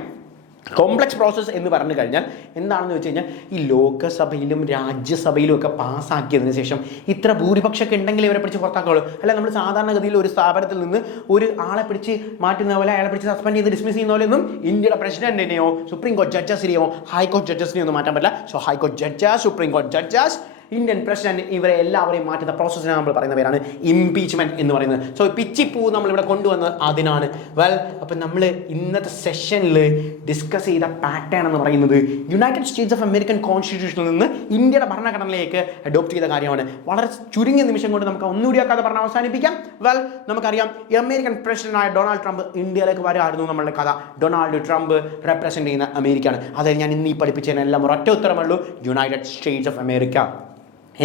കോംപ്ലക്സ് പ്രോസസ്സ് എന്ന് പറഞ്ഞു കഴിഞ്ഞാൽ എന്താണെന്ന് വെച്ച് കഴിഞ്ഞാൽ ഈ ലോകസഭയിലും രാജ്യസഭയിലും ഒക്കെ പാസ്സാക്കിയതിന് ശേഷം ഇത്ര ഭൂരിപക്ഷമൊക്കെ ഉണ്ടെങ്കിൽ ഇവരെ പിടിച്ച് പുറത്താക്കുള്ളൂ. അല്ല നമ്മൾ സാധാരണഗതിയിൽ ഒരു സ്ഥാപനത്തിൽ നിന്ന് ഒരു ആളെ പിടിച്ച് മാറ്റുന്ന പോലെ, അയാളെ പിടിച്ച് സസ്പെൻഡ് ചെയ്ത് ഡിസ്മിസ് ചെയ്യുന്ന പോലെ ഒന്നും ഇന്ത്യയുടെ പ്രസിഡന്റിനെയോ സുപ്രീം കോടതി ജഡ്ജസിനെയോ ഹൈക്കോടതി ജഡ്ജസിനെയോ ഒന്നും മാറ്റാൻ പറ്റില്ല. സോ ഹൈക്കോടതി ജഡ്ജസ്, സുപ്രീം കോടതി ജഡ്ജസ്, ഇന്ത്യൻ പ്രസിഡന്റ്, ഇവരെ എല്ലാവരെയും മാറ്റുന്ന പ്രോസസ്സിനെ നമ്മൾ പറയുന്ന പേരാണ് ഇംപീച്ച്മെന്റ് എന്ന് പറയുന്നത്. സോ പിച്ചിപ്പൂ നമ്മളിവിടെ കൊണ്ടുവന്നത് അതിനാണ്. വെൽ, അപ്പം നമ്മൾ ഇന്നത്തെ സെഷനിൽ ഡിസ്കസ് ചെയ്ത പാറ്റേൺ എന്ന് പറയുന്നത് യുണൈറ്റഡ് സ്റ്റേറ്റ്സ് ഓഫ് അമേരിക്കൻ കോൺസ്റ്റിറ്റ്യൂഷനിൽ നിന്ന് ഇന്ത്യയുടെ ഭരണഘടനയിലേക്ക് അഡോപ്റ്റ് ചെയ്ത കാര്യമാണ്. വളരെ ചുരുങ്ങിയ നിമിഷം കൊണ്ട് നമുക്ക് ഒന്നുകൂടി ആക്കാതെ പറഞ്ഞ് അവസാനിപ്പിക്കാം. വെൽ, നമുക്കറിയാം ഈ അമേരിക്കൻ പ്രസിഡന്റായ ഡൊണാൾഡ് ട്രംപ് ഇന്ത്യയിലേക്ക് വരായിരുന്നു നമ്മളുടെ കഥ. ഡൊണാൾഡ് ട്രംപ് റെപ്രസെന്റ് ചെയ്യുന്ന അമേരിക്കയാണ്. അതായത് ഞാൻ ഇന്ന് ഈ പഠിപ്പിച്ചതിനെല്ലാം ഒരൊറ്റ ഉത്തരമുള്ളൂ, യുണൈറ്റഡ് സ്റ്റേറ്റ്സ് ഓഫ് അമേരിക്ക.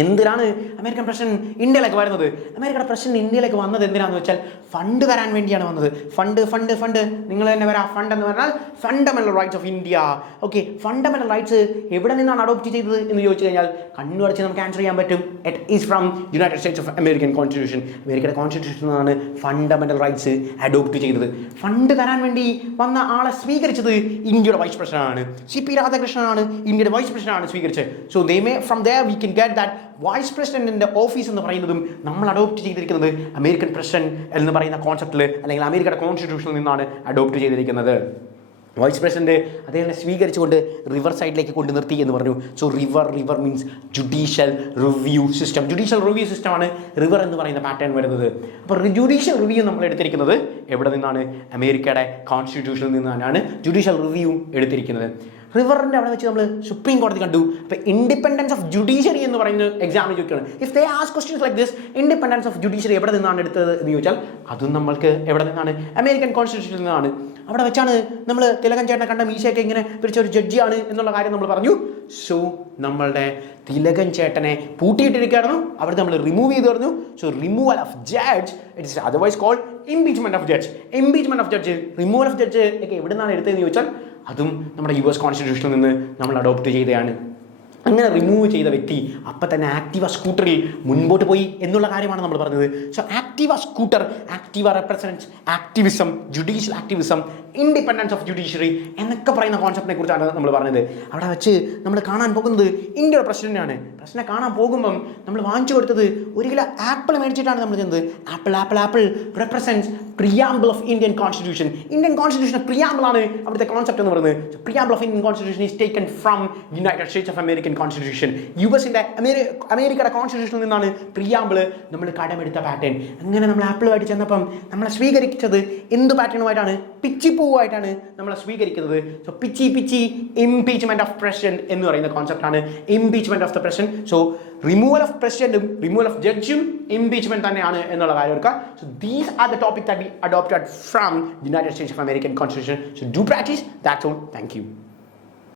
എന്തിനാണ് അമേരിക്കൻ പ്രസിഡന്റ് ഇന്ത്യയിലേക്ക് വരുന്നത്? അമേരിക്കയുടെ പ്രസിഡന്റ് ഇന്ത്യയിലേക്ക് വന്നത് എന്തിനാണെന്ന് വെച്ചാൽ ഫണ്ട് തരാൻ വേണ്ടിയാണ് വന്നത്. ഫണ്ട് നിങ്ങൾ തന്നെ വരാം. ഫണ്ട് എന്ന് പറഞ്ഞാൽ fundamental rights of India. Okay, fundamental rights എവിടെ നിന്നാണ് അഡോപ്റ്റ് ചെയ്തത് എന്ന് ചോദിച്ചു കഴിഞ്ഞാൽ കണ്ണുടച്ച് നമുക്ക് ആൻസർ ചെയ്യാൻ പറ്റും. It is from United States of American constitution. അമേരിക്കയുടെ കോൺസ്റ്റിറ്റ്യൂഷനിൽ നിന്നാണ് ഫണ്ടമെന്റൽ റൈറ്റ്സ് അഡോപ്റ്റ് ചെയ്തത്. ഫണ്ട് തരാൻ വേണ്ടി വന്ന ആളെ സ്വീകരിച്ചത് ഇന്ത്യയുടെ വൈസ് പ്രസിഡന്റാണ്. CP രാധാകൃഷ്ണനാണ് ഇന്ത്യയുടെ വൈസ് പ്രസിഡന്റാണ് സ്വീകരിച്ചത്. So they may from there we can get that vice പ്രസിഡന്റിന്റെ ഓഫീസ് എന്ന് പറയുന്നതും നമ്മൾ അഡോപ്റ്റ് ചെയ്തിരിക്കുന്നത് അമേരിക്കൻ പ്രസിഡന്റ് എന്ന് പറയുന്ന കോൺസെപ്റ്റിൽ അല്ലെങ്കിൽ അമേരിക്കയുടെ കോൺസ്റ്റിറ്റ്യൂഷനിൽ നിന്നാണ് അഡോപ്റ്റ് ചെയ്തിരിക്കുന്നത്. വൈസ് പ്രസിഡന്റ് അദ്ദേഹത്തെ സ്വീകരിച്ചുകൊണ്ട് റിവർ സൈഡിലേക്ക് കൊണ്ട് നിർത്തി എന്ന് പറഞ്ഞു. So river means judicial review system. Judicial review സിസ്റ്റമാണ് റിവർ എന്ന് പറയുന്ന പാറ്റേൺ വരുന്നത്. അപ്പോൾ ജുഡീഷ്യൽ റിവ്യൂ നമ്മൾ എടുത്തിരിക്കുന്നത് എവിടെ നിന്നാണ്? അമേരിക്കയുടെ കോൺസ്റ്റിറ്റ്യൂഷനിൽ നിന്നാണ് ജുഡീഷ്യൽ റിവ്യൂ എടുത്തിരിക്കുന്നത്. റിവറിൻ്റെ അവിടെ വെച്ച് നമ്മൾ സുപ്രീം കോടതി കണ്ടു. അപ്പോൾ ഇൻഡിപെൻഡൻസ് ഓഫ് ജുഡീഷ്യറി എന്ന് പറയുന്ന എക്സാമിന് ചോദിക്കുകയാണ്. If they ask questions like this, independence of judiciary എവിടെ നിന്നാണ് എടുത്തത് എന്ന് ചോദിച്ചാൽ അതും നമ്മൾക്ക് എവിടെ നിന്നാണ്? അമേരിക്കൻ കോൺസ്റ്റിറ്റ്യൂഷനിൽ നിന്നാണ്. അവിടെ വെച്ചാണ് നമ്മൾ തിലകൻ ചേട്ടനെ കണ്ട മീശയൊക്കെ ഇങ്ങനെ പിടിച്ച ഒരു ജഡ്ജിയാണ് എന്നുള്ള കാര്യം നമ്മൾ പറഞ്ഞു. സോ നമ്മളുടെ തിലകൻ ചേട്ടനെ പൂട്ടിയിട്ടിരിക്കുകയായിരുന്നു, അവിടെ നമ്മൾ റിമൂവ് ചെയ്ത് പറഞ്ഞു. So removal of judge, it is otherwise called impeachment of judge. Impeachment of judge, removal of judge ഒക്കെ എവിടെ നിന്നാണ് എടുത്തതെന്ന് ചോദിച്ചാൽ അതും നമ്മുടെ US കോൺസ്റ്റിറ്റ്യൂഷനിൽ നിന്ന് നമ്മൾ അഡോപ്റ്റ് ചെയ്തതാണ്. അങ്ങനെ റിമൂവ് ചെയ്ത വ്യക്തി അപ്പം തന്നെ ആക്റ്റീവ സ്കൂട്ടറിൽ മുൻപോട്ട് പോയി എന്നുള്ള കാര്യമാണ് നമ്മൾ പറഞ്ഞത്. So Activa scooter, Activa represents activism, judicial activism, independence of judiciary എന്നൊക്കെ പറയുന്ന കോൺസെപ്റ്റിനെ കുറിച്ചാണ് നമ്മൾ പറഞ്ഞത്. അവിടെ വെച്ച് നമ്മൾ കാണാൻ പോകുന്നത് ഇന്ത്യയുടെ പ്രസിഡന്റാണ്. പ്രസിഡന്റിനെ കാണാൻ പോകുമ്പം നമ്മൾ വാങ്ങിച്ചു കൊടുത്തത് 1 കിലോ ആപ്പിൾ മേടിച്ചിട്ടാണ് നമ്മൾ ചെയ്യുന്നത്. Apple represents preamble of Indian constitution. Indian constitution preamble ആണ് അവിടുത്തെ കോൺസെപ്റ്റ് എന്ന് പറയുന്നത്. Preamble of Indian constitution is taken from United States of American constitution. യുഎസിന്റെ അമേരിക്കയുടെ കോൺസ്റ്റിറ്റ്യൂഷനിൽ നിന്നാണ് പ്രിയാമ്പിൾ നമ്മൾ കടമെടുത്ത പാറ്റേൺ. അങ്ങനെ നമ്മൾ ആപ്പിളുമായിട്ട് ചെന്നപ്പം നമ്മളെ സ്വീകരിച്ചത് എന്ത് പാറ്റേണുമായിട്ടാണ്? പിച്ചിപ്പൂവായിട്ടാണ് നമ്മളെ സ്വീകരിക്കുന്നത്. സോ പിച്ചി ഇംപീച്ച്മെന്റ് ഓഫ് പ്രസിഡന്റ് എന്ന് പറയുന്ന കോൺസെപ്റ്റാണ് impeachment of the president. So removal of പ്രസിഡന്റും റിമൂവൽ ഓഫ് ജഡ്ജും ഇംപീച്ച്മെന്റ് തന്നെയാണ് എന്നുള്ള കാര്യം ഓർക്കുക. So these are the topic that we adopted from United States of American constitution. So do practice. That's all. Thank U.